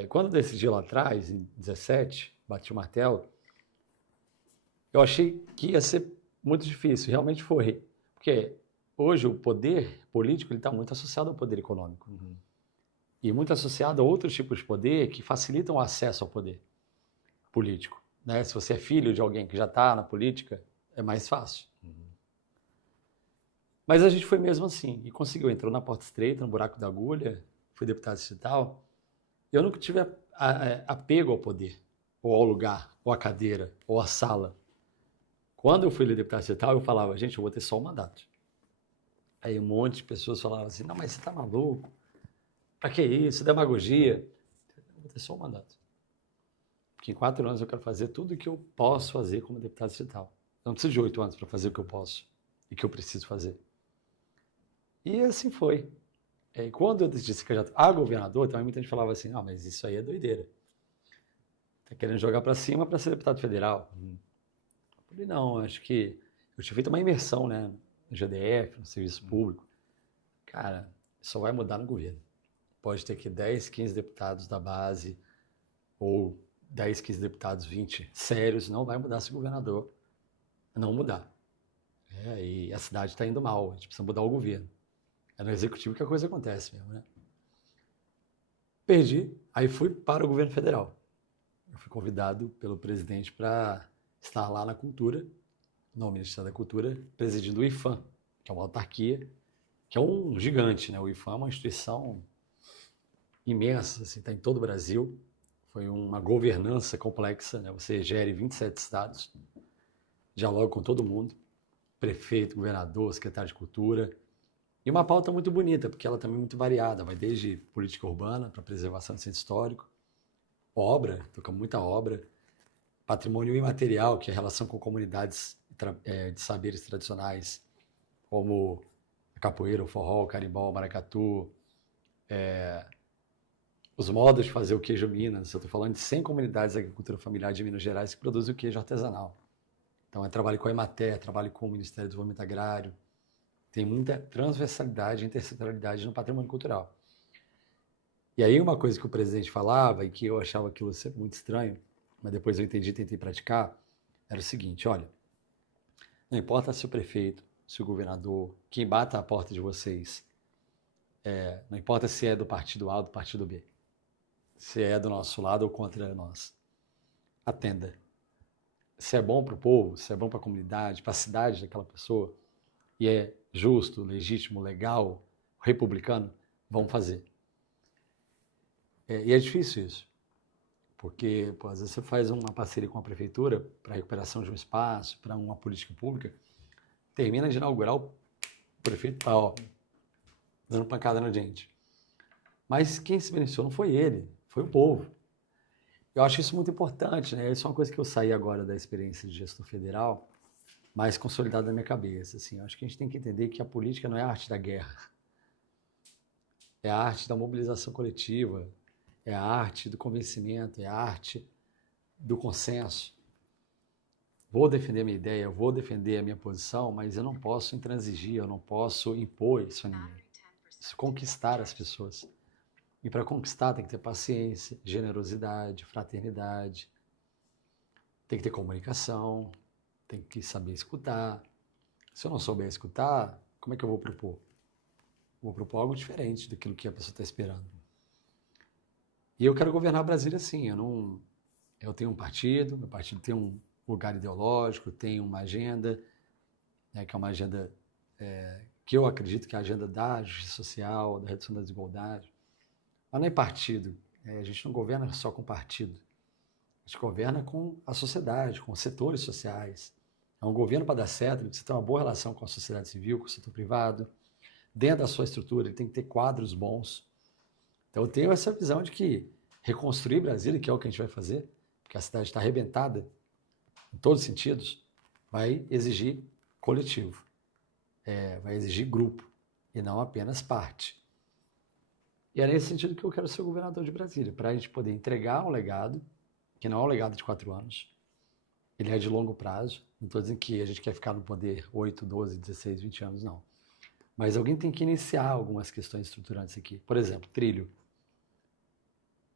Quando eu decidi lá atrás, em 17, bati o martelo, eu achei que ia ser muito difícil, realmente foi. Porque hoje o poder político está muito associado ao poder econômico. E muito associado a outros tipos de poder que facilitam o acesso ao poder político. Né? Se você é filho de alguém que já está na política, é mais fácil. Mas a gente foi mesmo assim, e conseguiu, entrou na porta estreita, no buraco da agulha, fui deputado distrital. Eu nunca tive apego ao poder, ou ao lugar, ou à cadeira, ou à sala. Quando eu fui deputado distrital, eu falava, gente, eu vou ter só um mandato. Aí um monte de pessoas falavam assim, não, mas você está maluco? Para que isso? Demagogia. Eu vou ter só um mandato. Porque em 4 anos eu quero fazer tudo o que eu posso fazer como deputado distrital. Eu não preciso de 8 anos para fazer o que eu posso e que eu preciso fazer. E assim foi. E quando eu decidi ser candidato a governador, também muita gente falava assim, não, mas isso aí é doideira. Tá querendo jogar para cima para ser deputado federal. Eu falei, não, acho que eu tinha feito uma imersão, né, no GDF, no serviço público. Cara, só vai mudar no governo. Pode ter que 10, 15 deputados da base ou 10, 15 deputados, 20 sérios, não vai mudar se o governador não mudar. E a cidade está indo mal, a gente precisa mudar o governo. É no executivo que a coisa acontece mesmo, né? Perdi, aí fui para o governo federal. Eu fui convidado pelo presidente para está lá na Cultura, no Ministério da Cultura, presidindo o IFAM, que é uma autarquia, que é um gigante, né? O IFAM é uma instituição imensa, assim, está em todo o Brasil. Foi uma governança complexa, né? Você gere 27 estados, dialoga com todo mundo, prefeito, governador, secretário de Cultura. E uma pauta muito bonita, porque ela também é muito variada, vai desde política urbana para preservação do centro histórico, obra, toca muita obra, patrimônio imaterial, que é a relação com comunidades de saberes tradicionais, como a capoeira, o forró, o carimbó, o maracatu, os modos de fazer o queijo Minas. Eu estou falando de 100 comunidades da agricultura familiar de Minas Gerais que produzem o queijo artesanal. Então, eu trabalho com a Emater, trabalho com o Ministério do Desenvolvimento Agrário. Tem muita transversalidade e intersetorialidade no patrimônio cultural. E aí, uma coisa que o presidente falava e que eu achava aquilo sempre muito estranho, mas depois eu entendi e tentei praticar, era o seguinte: olha, não importa se o prefeito, se o governador, quem bata a porta de vocês, não importa se é do partido A ou do partido B, se é do nosso lado ou contra nós, atenda. Se é bom para o povo, se é bom para a comunidade, para a cidade daquela pessoa, e é justo, legítimo, legal, republicano, vamos fazer. E é difícil isso, porque às vezes você faz uma parceria com a prefeitura para a recuperação de um espaço, para uma política pública, termina de inaugurar, o prefeito está dando pancada na gente. Mas quem se beneficiou não foi ele, foi o povo. Eu acho isso muito importante, né? Isso é uma coisa que eu saí agora da experiência de gestor federal, mais consolidada na minha cabeça. Assim, eu acho que a gente tem que entender que a política não é a arte da guerra, é a arte da mobilização coletiva, é a arte do convencimento, é a arte do consenso. Vou defender a minha ideia, vou defender a minha posição, mas eu não posso intransigir, eu não posso impor isso a ninguém. Isso conquistar as pessoas. E para conquistar tem que ter paciência, generosidade, fraternidade, tem que ter comunicação, tem que saber escutar. Se eu não souber escutar, como é que eu vou propor? Vou propor algo diferente daquilo que a pessoa está esperando. E eu quero governar Brasília assim. Eu tenho um partido, meu partido tem um lugar ideológico, tem uma agenda, né, que é uma agenda que eu acredito que é a agenda da justiça social, da redução da desigualdade. Mas não é partido. A gente não governa só com partido. A gente governa com a sociedade, com os setores sociais. É um governo para dar certo, ele precisa ter uma boa relação com a sociedade civil, com o setor privado. Dentro da sua estrutura, ele tem que ter quadros bons. Então, eu tenho essa visão de que reconstruir Brasília, que é o que a gente vai fazer, porque a cidade está arrebentada, em todos os sentidos, vai exigir coletivo, vai exigir grupo, e não apenas parte. E é nesse sentido que eu quero ser o governador de Brasília, para a gente poder entregar um legado, que não é um legado de 4 anos, ele é de longo prazo. Não estou dizendo que a gente quer ficar no poder 8, 12, 16, 20 anos, não. Mas alguém tem que iniciar algumas questões estruturantes aqui. Por exemplo, trilho.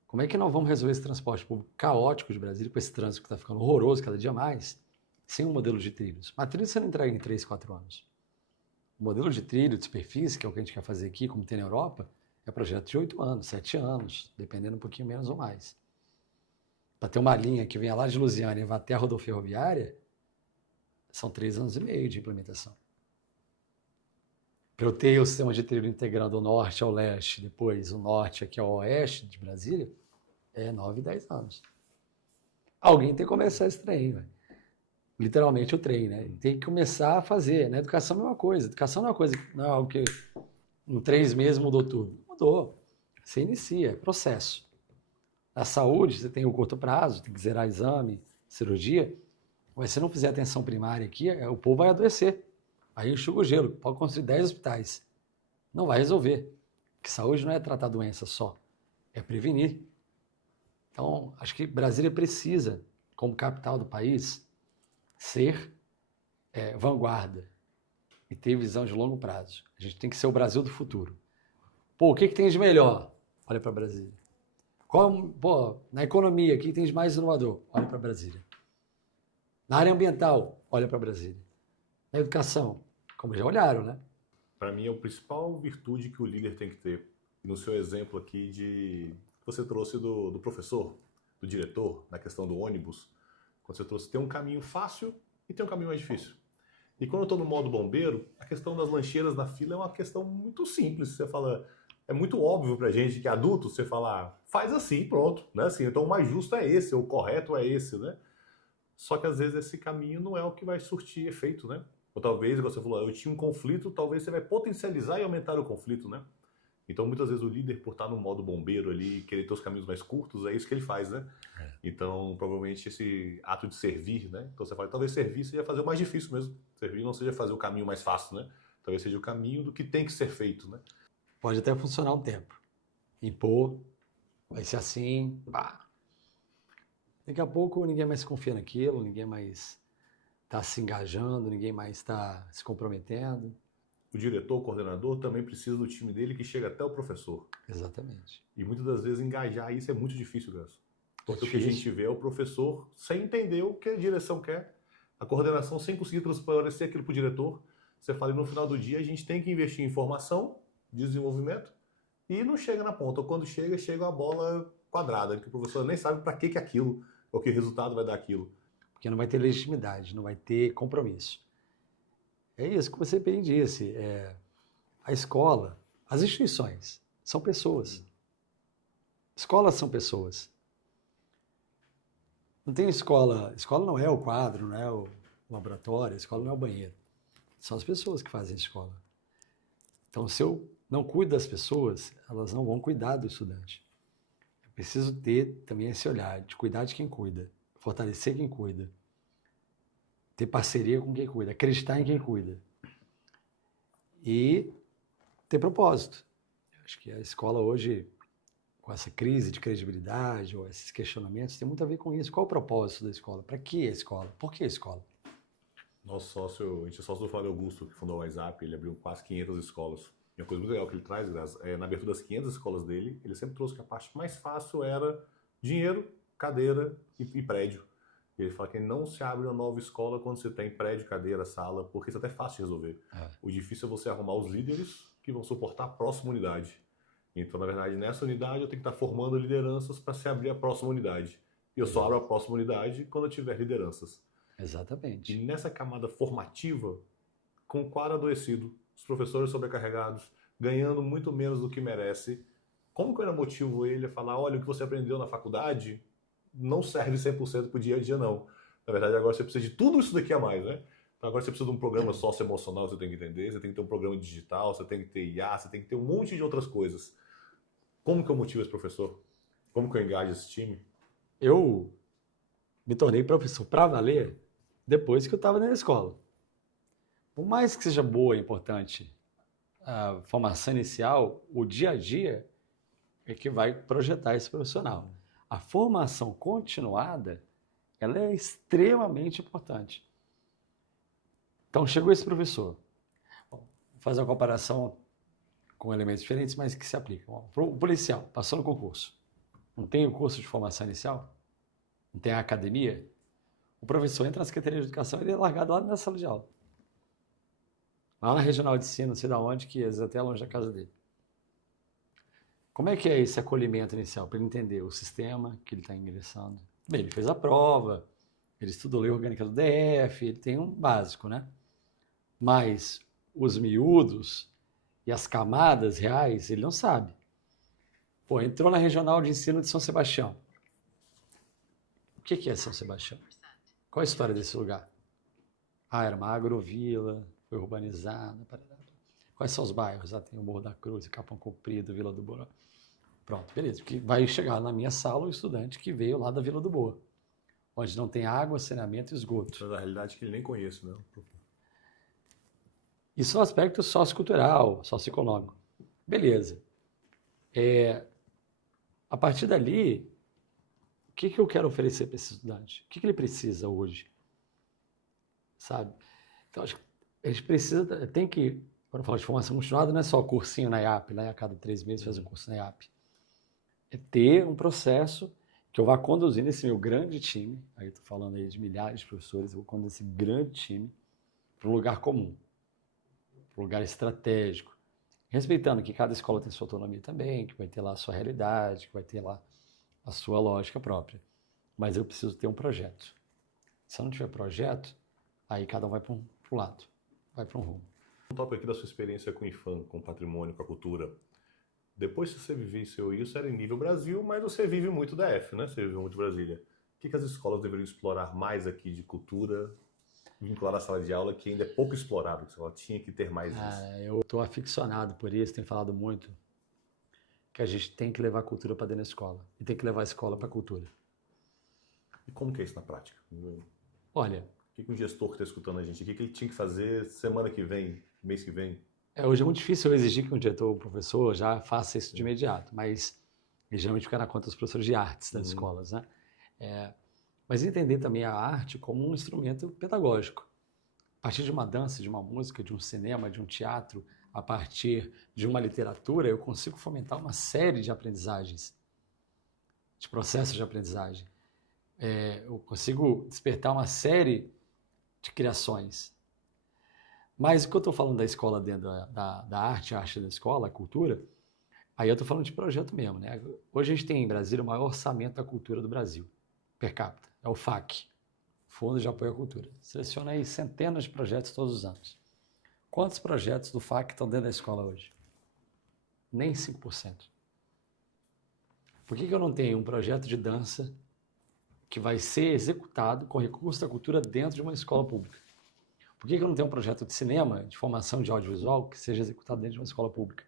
Como é que nós vamos resolver esse transporte público caótico de Brasília, com esse trânsito que está ficando horroroso cada dia mais, sem um modelo de trilhos? Mas trilho você não entrega em 3, 4 anos. O modelo de trilho, de superfície, que é o que a gente quer fazer aqui, como tem na Europa, é projeto de 8 anos, 7 anos, dependendo um pouquinho menos ou mais. Para ter uma linha que venha lá de Lusiânia e vá até a rodoferroviária, são 3 anos e meio de implementação. Para eu ter o sistema de trilho integrando o norte ao leste, depois o norte aqui ao oeste de Brasília, é 9, 10 anos. Alguém tem que começar esse trem, velho. Literalmente o trem, né? Tem que começar a fazer. Na educação é a mesma coisa. Educação não é uma coisa, não é algo que em 3 meses mudou tudo. Mudou. Você inicia, é processo. Na saúde, você tem o curto prazo, tem que zerar exame, cirurgia, mas se não fizer atenção primária aqui, o povo vai adoecer. Aí enxuga o gelo, pode construir 10 hospitais. Não vai resolver. Porque saúde não é tratar doença só, é prevenir. Então, acho que Brasília precisa, como capital do país, ser vanguarda e ter visão de longo prazo. A gente tem que ser o Brasil do futuro. Pô, o que tem de melhor? Olha para Brasília. Na economia, o que tem de mais inovador? Olha para Brasília. Na área ambiental, olha para Brasília. Na educação, como já olharam, né? Para mim, é a principal virtude que o líder tem que ter. No seu exemplo aqui que você trouxe do professor, do diretor, na questão do ônibus, Quando você trouxe, tem um caminho fácil e tem um caminho mais difícil. E quando eu estou no modo bombeiro, a questão das lancheiras na fila é uma questão muito simples. Você fala, é muito óbvio pra gente que adulto, você fala, faz assim, pronto, né? Assim, então o mais justo é esse, o correto é esse, né? Só que às vezes esse caminho não é o que vai surtir efeito, né? Ou talvez, igual você falou, eu tinha um conflito, talvez você vai potencializar e aumentar o conflito, né? Então muitas vezes o líder, por estar no modo bombeiro ali, querer ter os caminhos mais curtos, é isso que ele faz, né? Então provavelmente esse ato de servir, né? Então você fala, talvez servir seja fazer o mais difícil mesmo. Servir não seja fazer o caminho mais fácil, né? Talvez seja o caminho do que tem que ser feito, né? Pode até funcionar um tempo. Impor, vai ser assim, pá. Daqui a pouco ninguém mais confia naquilo, ninguém mais está se engajando, ninguém mais está se comprometendo. O diretor, o coordenador também precisa do time dele que chega até o professor. Exatamente. E muitas das vezes engajar isso é muito difícil, Gus. Porque É o que a gente vê é o professor sem entender o que a direção quer, a coordenação sem conseguir transparecer aquilo para o diretor. Você fala, e no final do dia a gente tem que investir em formação, desenvolvimento, e não chega na ponta. Ou quando chega, chega uma bola quadrada, que o professor nem sabe para que é aquilo, ou que resultado vai dar aquilo. Porque não vai ter legitimidade, não vai ter compromisso. É isso que você bem disse. A escola, as instituições, são pessoas. Escolas são pessoas. Não tem escola. Escola não é o quadro, não é o laboratório, a escola não é o banheiro. São as pessoas que fazem a escola. Então, se eu não cuido das pessoas, elas não vão cuidar do estudante. Eu preciso ter também esse olhar de cuidar de quem cuida, fortalecer quem cuida, ter parceria com quem cuida, acreditar em quem cuida e ter propósito. Acho que a escola hoje, com essa crise de credibilidade ou esses questionamentos, tem muito a ver com isso. Qual o propósito da escola? Para que a escola? Por que a escola? Nosso sócio, a gente é sócio do Flávio Augusto, que fundou o WhatsApp, ele abriu quase 500 escolas. E uma coisa muito legal que ele traz, na abertura das 500 escolas dele, ele sempre trouxe que a parte mais fácil era dinheiro, cadeira e prédio. E ele fala que não se abre uma nova escola quando você tem prédio, cadeira, sala, porque isso é até fácil de resolver. O difícil é você arrumar os líderes que vão suportar a próxima unidade. Então, na verdade, nessa unidade eu tenho que estar formando lideranças para se abrir a próxima unidade. E eu só abro a próxima unidade quando eu tiver lideranças. Exatamente. E nessa camada formativa, com o quadro adoecido, os professores sobrecarregados, ganhando muito menos do que merece, como que eu ainda motivo ele a falar, olha, o que você aprendeu na faculdade não serve 100% para o dia a dia, não. Na verdade, agora você precisa de tudo isso daqui a mais, né? Então agora você precisa de um programa socioemocional, você tem que entender, você tem que ter um programa digital, você tem que ter IA, você tem que ter um monte de outras coisas. Como que eu motivo esse professor? Como que eu engajo esse time? Eu me tornei professor para valer depois que eu estava na escola. Por mais que seja boa e importante a formação inicial, o dia a dia é que vai projetar esse profissional. A formação continuada, ela é extremamente importante. Então, chegou esse professor. Bom, vou fazer uma comparação com elementos diferentes, mas que se aplicam. O policial passou no concurso. Não tem o curso de formação inicial? Não tem a academia? O professor entra na Secretaria de Educação e ele é largado lá na sala de aula. Lá na Regional de Ensino, não sei de onde, que é até longe da casa dele. Como é que é esse acolhimento inicial? Para ele entender o sistema que ele está ingressando. Bem, ele fez a prova, ele estudou lei orgânica do DF, ele tem um básico, né? Mas os miúdos e as camadas reais, ele não sabe. Pô, entrou na Regional de Ensino de São Sebastião. O que é São Sebastião? Qual a história desse lugar? Ah, era uma agrovila, foi urbanizada. Quais são os bairros? Ah, tem o Morro da Cruz, Capão Comprido, Vila do Boa. Pronto, beleza. Porque vai chegar na minha sala o estudante que veio lá da Vila do Boa, onde não tem água, saneamento e esgoto. Mas a realidade é que ele nem conhece, né? Isso é um aspecto sociocultural, socioeconômico. Beleza. A partir dali, o que eu quero oferecer para esse estudante? O que ele precisa hoje? Sabe? Então, acho que a gente precisa, tem que, quando eu falo de formação continuada, não é só cursinho na IAP, lá a cada 3 meses faz um curso na IAP. É ter um processo que eu vá conduzir nesse meu grande time, aí eu estou falando aí de milhares de professores, eu vou conduzir esse grande time para um lugar comum, para um lugar estratégico, respeitando que cada escola tem sua autonomia também, que vai ter lá a sua realidade, que vai ter lá a sua lógica própria. Mas eu preciso ter um projeto. Se não tiver projeto, aí cada um vai para um lado, vai para um rumo. Um tópico aqui da sua experiência com o IFAM, com o patrimônio, com a cultura. Depois que você vivenciou isso, era em nível Brasil, mas você vive muito DF, né? Você vive muito Brasília. O que as escolas deveriam explorar mais aqui de cultura, vincular à sala de aula, que ainda é pouco explorado, que você fala, tinha que ter mais isso? Eu estou aficionado por isso, tenho falado muito, que a gente tem que levar a cultura para dentro da escola e tem que levar a escola para a cultura. E como que é isso na prática? Olha, O que um gestor que está escutando a gente, o que ele tinha que fazer semana que vem, mês que vem? hoje é muito difícil eu exigir que um diretor ou professor já faça isso de imediato, mas ele geralmente fica na conta dos professores de artes das escolas, né? Mas entender também a arte como um instrumento pedagógico. A partir de uma dança, de uma música, de um cinema, de um teatro, a partir de uma literatura, eu consigo fomentar uma série de aprendizagens, de processos de aprendizagem. Eu consigo despertar uma série de criações. Mas o que eu estou falando da escola dentro da arte, a arte da escola, a cultura, aí eu estou falando de projeto mesmo, né? Hoje a gente tem em Brasília o maior orçamento da cultura do Brasil, per capita, é o FAC, Fundo de Apoio à Cultura. Seleciona aí centenas de projetos todos os anos. Quantos projetos do FAC estão dentro da escola hoje? Nem 5%. Por que eu não tenho um projeto de dança que vai ser executado com recurso da cultura dentro de uma escola pública? Por que eu não tenho um projeto de cinema, de formação de audiovisual, que seja executado dentro de uma escola pública?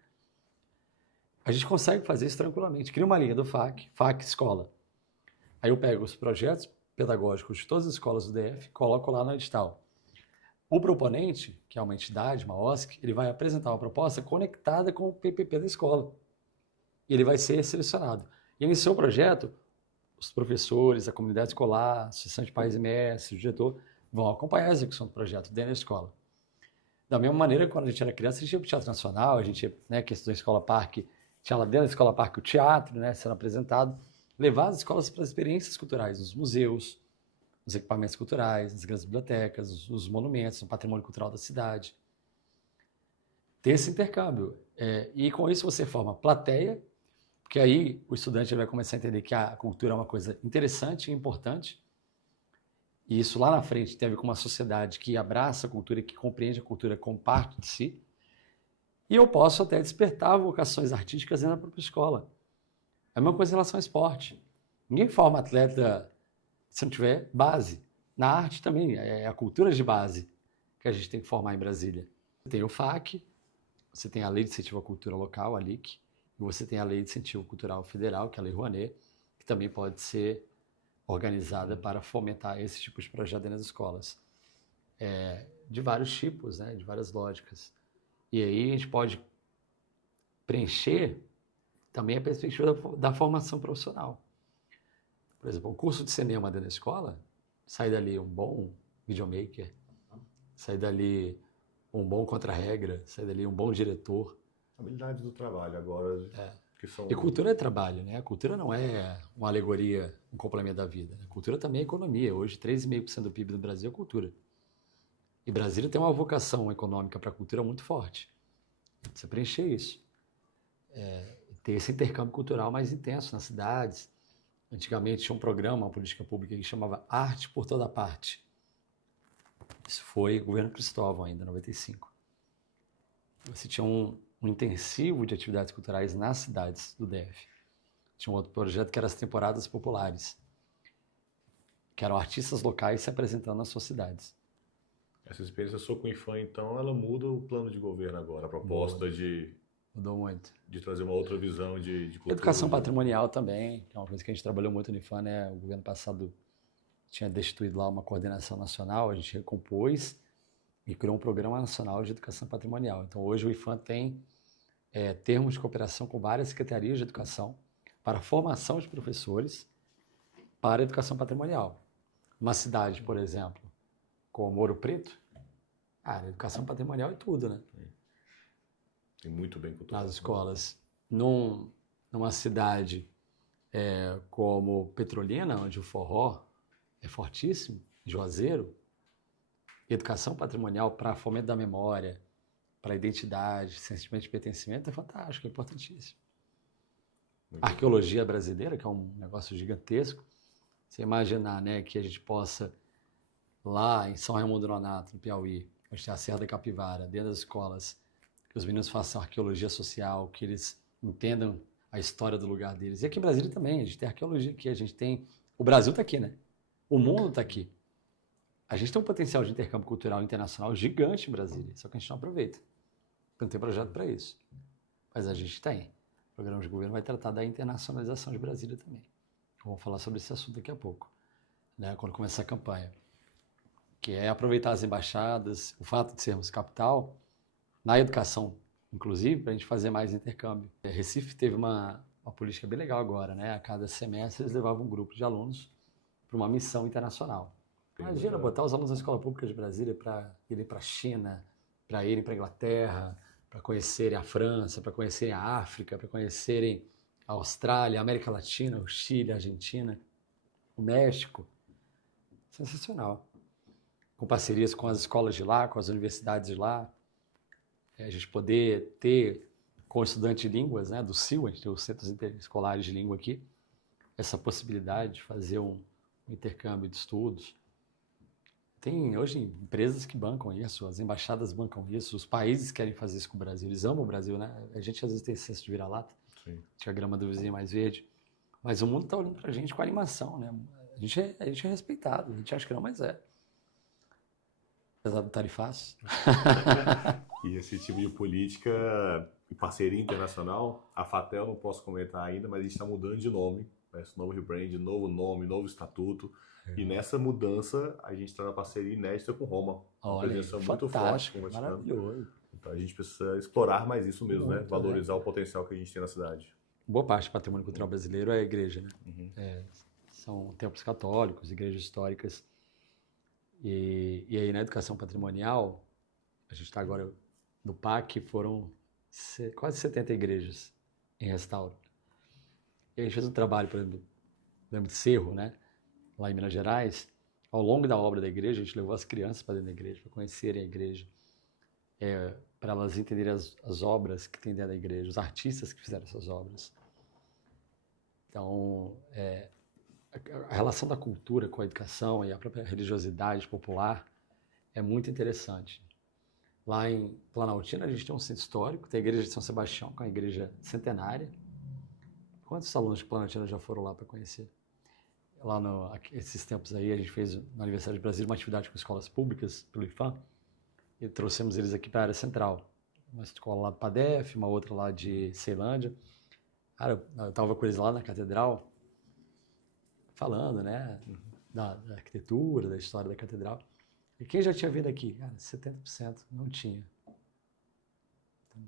A gente consegue fazer isso tranquilamente. Cria uma linha do FAC, FAC Escola. Aí eu pego os projetos pedagógicos de todas as escolas do DF, coloco lá no edital. O proponente, que é uma entidade, uma OSC, ele vai apresentar uma proposta conectada com o PPP da escola. E ele vai ser selecionado. E iniciou o projeto, os professores, a comunidade escolar, a associação de pais e mestres, o diretor, vão acompanhar a execução do projeto dentro da escola. Da mesma maneira, quando a gente era criança, a gente ia para o Teatro Nacional, a gente ia, né, questão da Escola Parque, tinha lá dentro da Escola Parque o teatro, né, sendo apresentado, levar as escolas para as experiências culturais, nos museus, nos equipamentos culturais, nas grandes bibliotecas, os monumentos, no patrimônio cultural da cidade. Ter esse intercâmbio. E com isso você forma plateia, porque aí o estudante vai começar a entender que a cultura é uma coisa interessante e importante, e isso lá na frente tem a ver com uma sociedade que abraça a cultura, que compreende a cultura como parte de si. E eu posso até despertar vocações artísticas dentro da própria escola. É a mesma coisa em relação ao esporte. Ninguém forma atleta se não tiver base. Na arte também, é a cultura de base que a gente tem que formar em Brasília. Você tem o FAC, você tem a Lei de Incentivo à Cultura Local, a LIC, e você tem a Lei de Incentivo Cultural Federal, que é a Lei Rouanet, que também pode ser organizada para fomentar esse tipo de projeto dentro das escolas. De vários tipos, né? De várias lógicas. E aí a gente pode preencher também a perspectiva da formação profissional. Por exemplo, um curso de cinema dentro da escola, sai dali um bom videomaker, sai dali um bom contra-regra, sai dali um bom diretor. Habilidades do trabalho agora. Que são... E cultura é trabalho, né? A cultura não é uma alegoria, um complemento da vida. A cultura também é economia. Hoje, 3,5% do PIB do Brasil é cultura. E Brasília tem uma vocação econômica para a cultura muito forte. Você preencher isso. Ter esse intercâmbio cultural mais intenso nas cidades. Antigamente tinha um programa, uma política pública que chamava Arte por Toda Parte. Isso foi o governo Cristóvão ainda, em 95. Você tinha um intensivo de atividades culturais nas cidades do DF. Tinha um outro projeto que era as temporadas populares, que eram artistas locais se apresentando nas suas cidades. Essa experiência sua com o IFAM, então, ela muda o plano de governo agora, a proposta Mudou muito. De trazer uma outra visão de cultura. Educação patrimonial também, que é uma coisa que a gente trabalhou muito no IFAM, né? O governo passado tinha destituído lá uma coordenação nacional, a gente recompôs e criou um programa nacional de educação patrimonial. Então, hoje o IFAM tem termos de cooperação com várias secretarias de educação para a formação de professores para a educação patrimonial. Uma cidade, por exemplo, como Ouro Preto, a educação patrimonial é tudo, né? Tem muito bem cultural. Nas escolas. Numa cidade como Petrolina, onde o forró é fortíssimo, Juazeiro, educação patrimonial para fomento da memória, para identidade, sentimento de pertencimento é fantástico, é importantíssimo. A arqueologia brasileira, que é um negócio gigantesco, você imaginar, né, que a gente possa Lá em São Raimundo Nonato, no Piauí, onde tem a Serra da Capivara, dentro das escolas, que os meninos façam arqueologia social, que eles entendam a história do lugar deles. E aqui em Brasília também, a gente tem arqueologia aqui, a gente tem... O Brasil está aqui, né? O mundo está aqui. A gente tem um potencial de intercâmbio cultural internacional gigante em Brasília, só que a gente não aproveita. Não tem projeto para isso. Mas a gente tem. O programa de governo vai tratar da internacionalização de Brasília também. Vamos falar sobre esse assunto daqui a pouco, né? Quando começar a campanha. Que é aproveitar as embaixadas, o fato de sermos capital, na educação, inclusive, para a gente fazer mais intercâmbio. Recife teve uma política bem legal agora, né? A cada semestre eles levavam um grupo de alunos para uma missão internacional. Imagina botar os alunos da escola pública de Brasília para irem para a China, para irem para a Inglaterra, para conhecerem a França, para conhecerem a África, para conhecerem a Austrália, a América Latina, o Chile, a Argentina, o México. Sensacional. Com parcerias com as escolas de lá, com as universidades de lá. A gente poder ter, com estudantes de línguas, né, do CIL, a gente tem os Centros Interescolares de Língua aqui, essa possibilidade de fazer um intercâmbio de estudos. Tem hoje empresas que bancam isso, as embaixadas bancam isso, os países querem fazer isso com o Brasil, eles amam o Brasil, né? A gente às vezes tem senso de vira-lata, tinha a grama do vizinho mais verde, mas o mundo está olhando para a gente com animação, né? A gente é respeitado, a gente acha que não, mas é. Apesar do tarifaço. E esse tipo de política e parceria internacional, a FATEL não posso comentar ainda, mas a gente está mudando de nome, né? Esse novo rebrand, novo nome, novo estatuto. E nessa mudança, a gente está na parceria inédita com Roma. Uma presença muito forte com o Vaticano. Maravilhoso. Então a gente precisa explorar mais isso mesmo, né? Valorizar o potencial que a gente tem na cidade. Boa parte do patrimônio cultural brasileiro é a igreja, né? São templos católicos, igrejas históricas. E aí na educação patrimonial, a gente está agora no PAC, foram quase 70 igrejas em restauro. E a gente fez um trabalho, por exemplo, lembro de Cerro, né? Lá em Minas Gerais. Ao longo da obra da igreja, a gente levou as crianças para dentro da igreja, para conhecerem a igreja, para elas entenderem as obras que tem dentro da igreja, os artistas que fizeram essas obras. Então, a relação da cultura com a educação e a própria religiosidade popular é muito interessante. Lá em Planaltina, a gente tem um centro histórico, tem a igreja de São Sebastião, que é uma igreja centenária. Quantos alunos de Planaltina já foram lá para conhecer? Lá esses tempos aí, a gente fez no aniversário de Brasília uma atividade com escolas públicas, pelo IFAM, e trouxemos eles aqui para a área central. Uma escola lá do PADEF, uma outra lá de Ceilândia. Cara, eu estava com eles lá na catedral, falando, né, da arquitetura, da história da catedral. E quem já tinha vindo aqui? Cara, 70% não tinha.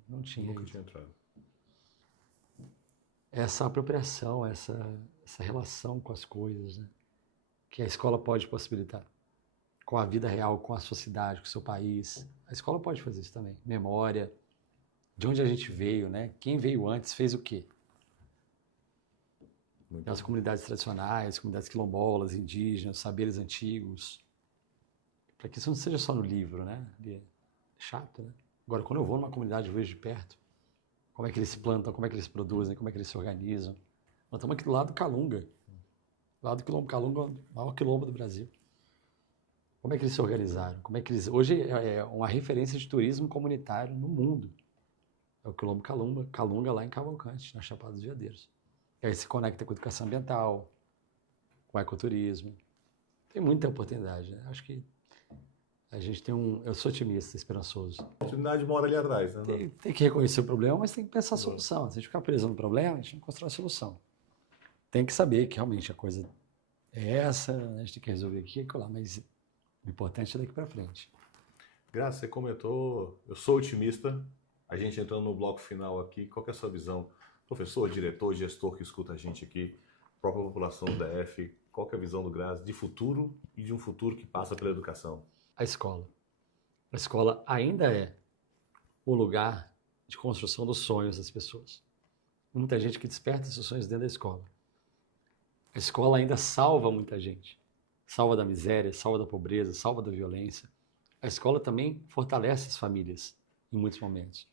Não tinha. Nunca tinha entrado. Essa apropriação, essa relação com as coisas, né, que a escola pode possibilitar. Com a vida real, com a sociedade, com o seu país. A escola pode fazer isso também. Memória, de onde a gente veio, né? Quem veio antes fez o quê? As comunidades tradicionais, comunidades quilombolas, indígenas, saberes antigos. Para que isso não seja só no livro, né? É chato, né? Agora, quando eu vou numa comunidade, eu vejo de perto como é que eles plantam, como é que eles produzem, como é que eles se organizam. Nós estamos aqui do lado do Calunga. Do lado do quilombo. Calunga é o maior quilombo do Brasil. Como é que eles se organizaram? Como é que eles... Hoje é uma referência de turismo comunitário no mundo. É o quilombo Calunga lá em Cavalcante, na Chapada dos Veadeiros. E aí se conecta com educação ambiental, com ecoturismo. Tem muita oportunidade, né? Acho que a gente tem eu sou otimista, esperançoso. A oportunidade mora ali atrás, né? Tem que reconhecer o problema, mas tem que pensar a solução. Se a gente ficar preso no problema, a gente não constrói a solução. Tem que saber que realmente a coisa é essa, a gente tem que resolver aqui e acolá, mas o importante é daqui para frente. Graça, você comentou, eu sou otimista. A gente entrando no bloco final aqui, qual que é a sua visão? Professor, diretor, gestor que escuta a gente aqui, própria população do DF, qual que é a visão do Graça de futuro e de um futuro que passa pela educação? A escola. A escola ainda é o lugar de construção dos sonhos das pessoas. Muita gente que desperta esses sonhos dentro da escola. A escola ainda salva muita gente. Salva da miséria, salva da pobreza, salva da violência. A escola também fortalece as famílias em muitos momentos.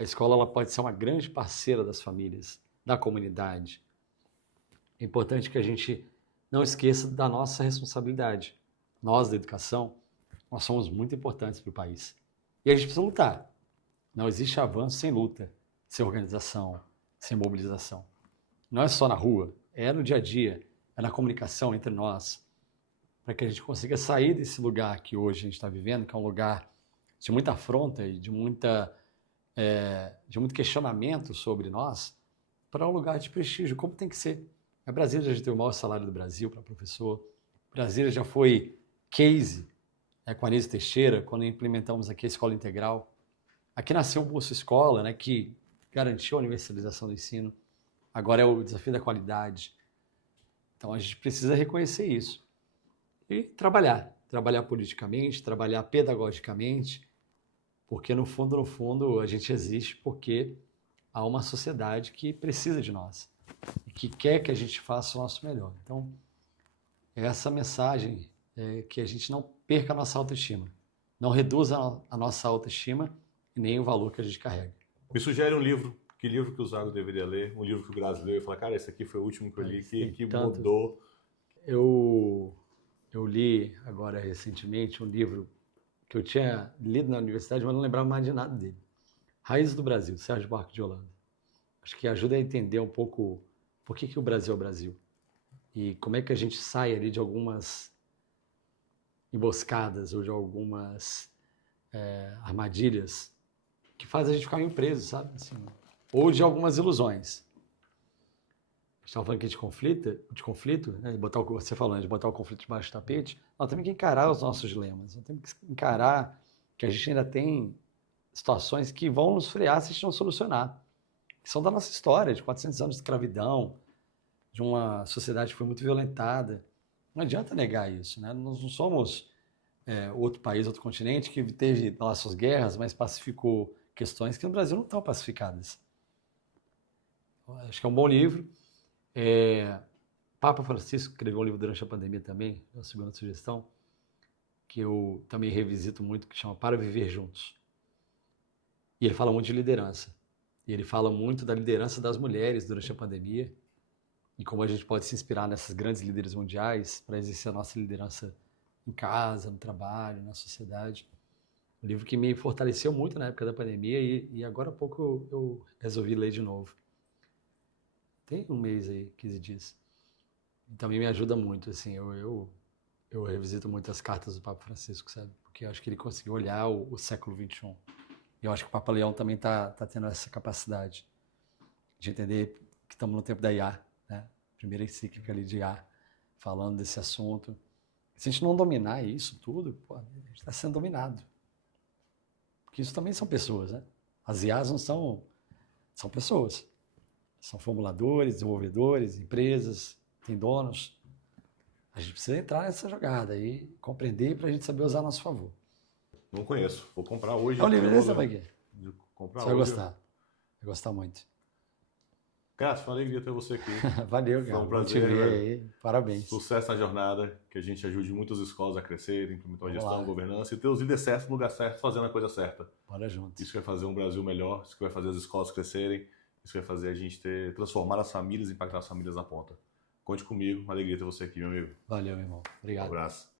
A escola ela pode ser uma grande parceira das famílias, da comunidade. É importante que a gente não esqueça da nossa responsabilidade. nós da educação, nós somos muito importantes para o país. E a gente precisa lutar. Não existe avanço sem luta, sem organização, sem mobilização. Não é só na rua, é no dia a dia, é na comunicação entre nós, para que a gente consiga sair desse lugar que hoje a gente está vivendo, que é um lugar de muita afronta e de muito questionamento sobre nós, para um lugar de prestígio, como tem que ser. A Brasília já tem o maior salário do Brasil para professor, Brasília já foi case com a Anísio Teixeira, quando implementamos aqui a escola integral. Aqui nasceu o Bolsa Escola, né, que garantiu a universalização do ensino. Agora é o desafio da qualidade. Então a gente precisa reconhecer isso. E trabalhar politicamente, trabalhar pedagogicamente, porque no fundo, a gente existe porque há uma sociedade que precisa de nós e que quer que a gente faça o nosso melhor. Então, é essa mensagem que a gente não perca a nossa autoestima, não reduza a nossa autoestima e nem o valor que a gente carrega. Me sugere um livro. Que livro que o Zago deveria ler? Um livro que o brasileiro fala, cara, esse aqui foi o último que eu li, que mudou. Eu li agora recentemente um livro que eu tinha lido na universidade, mas não lembrava mais de nada dele. Raízes do Brasil, Sérgio Buarque de Holanda. Acho que ajuda a entender um pouco por que o Brasil é o Brasil. E como é que a gente sai ali de algumas emboscadas ou de algumas armadilhas que fazem a gente ficar meio preso, sabe? Assim, ou de algumas ilusões. A gente estava falando aqui de conflito, né? Você falando de botar o conflito debaixo do tapete, nós temos que encarar os nossos dilemas, nós temos que encarar que a gente ainda tem situações que vão nos frear se a gente não solucionar, que são da nossa história, de 400 anos de escravidão, de uma sociedade que foi muito violentada. Não adianta negar isso, né? Nós não somos outro país, outro continente que teve lá suas guerras, mas pacificou questões que no Brasil não estão pacificadas. Acho que é um bom livro. Papa Francisco escreveu um livro durante a pandemia também, é a segunda sugestão, que eu também revisito muito, que chama Para Viver Juntos. E ele fala muito de liderança. E ele fala muito da liderança das mulheres durante a pandemia e como a gente pode se inspirar nessas grandes líderes mundiais para exercer a nossa liderança em casa, no trabalho, na sociedade. Um livro que me fortaleceu muito na época da pandemia e agora há pouco eu resolvi ler de novo. Tem um mês aí, 15 dias. E também me ajuda muito, assim, eu revisito muito as cartas do Papa Francisco, sabe? Porque eu acho que ele conseguiu olhar o século XXI. E eu acho que o Papa Leão também tá tendo essa capacidade de entender que estamos no tempo da IA, né? Primeira encíclica ali de IA, falando desse assunto. Se a gente não dominar isso tudo, pô, a gente está sendo dominado. Porque isso também são pessoas, né? As IAs não são pessoas. São formuladores, desenvolvedores, empresas, tem donos. A gente precisa entrar nessa jogada e compreender para a gente saber usar a nosso favor. Não conheço. Vou comprar hoje. É o livro desse, Bagui. Você vai gostar. Vai gostar muito. Cássio, foi uma alegria ter você aqui. Valeu, cara. Foi um prazer. Te ver aí. Parabéns. Sucesso na jornada, que a gente ajude muitas escolas a crescerem, implementar a gestão, governança e ter os líderes certos no lugar certo, fazendo a coisa certa. Bora junto. Isso que vai fazer um Brasil melhor, isso que vai fazer as escolas crescerem, isso que vai fazer a gente transformar as famílias e impactar as famílias na ponta. Conte comigo, uma alegria ter você aqui, meu amigo. Valeu, meu irmão. Obrigado. Um abraço.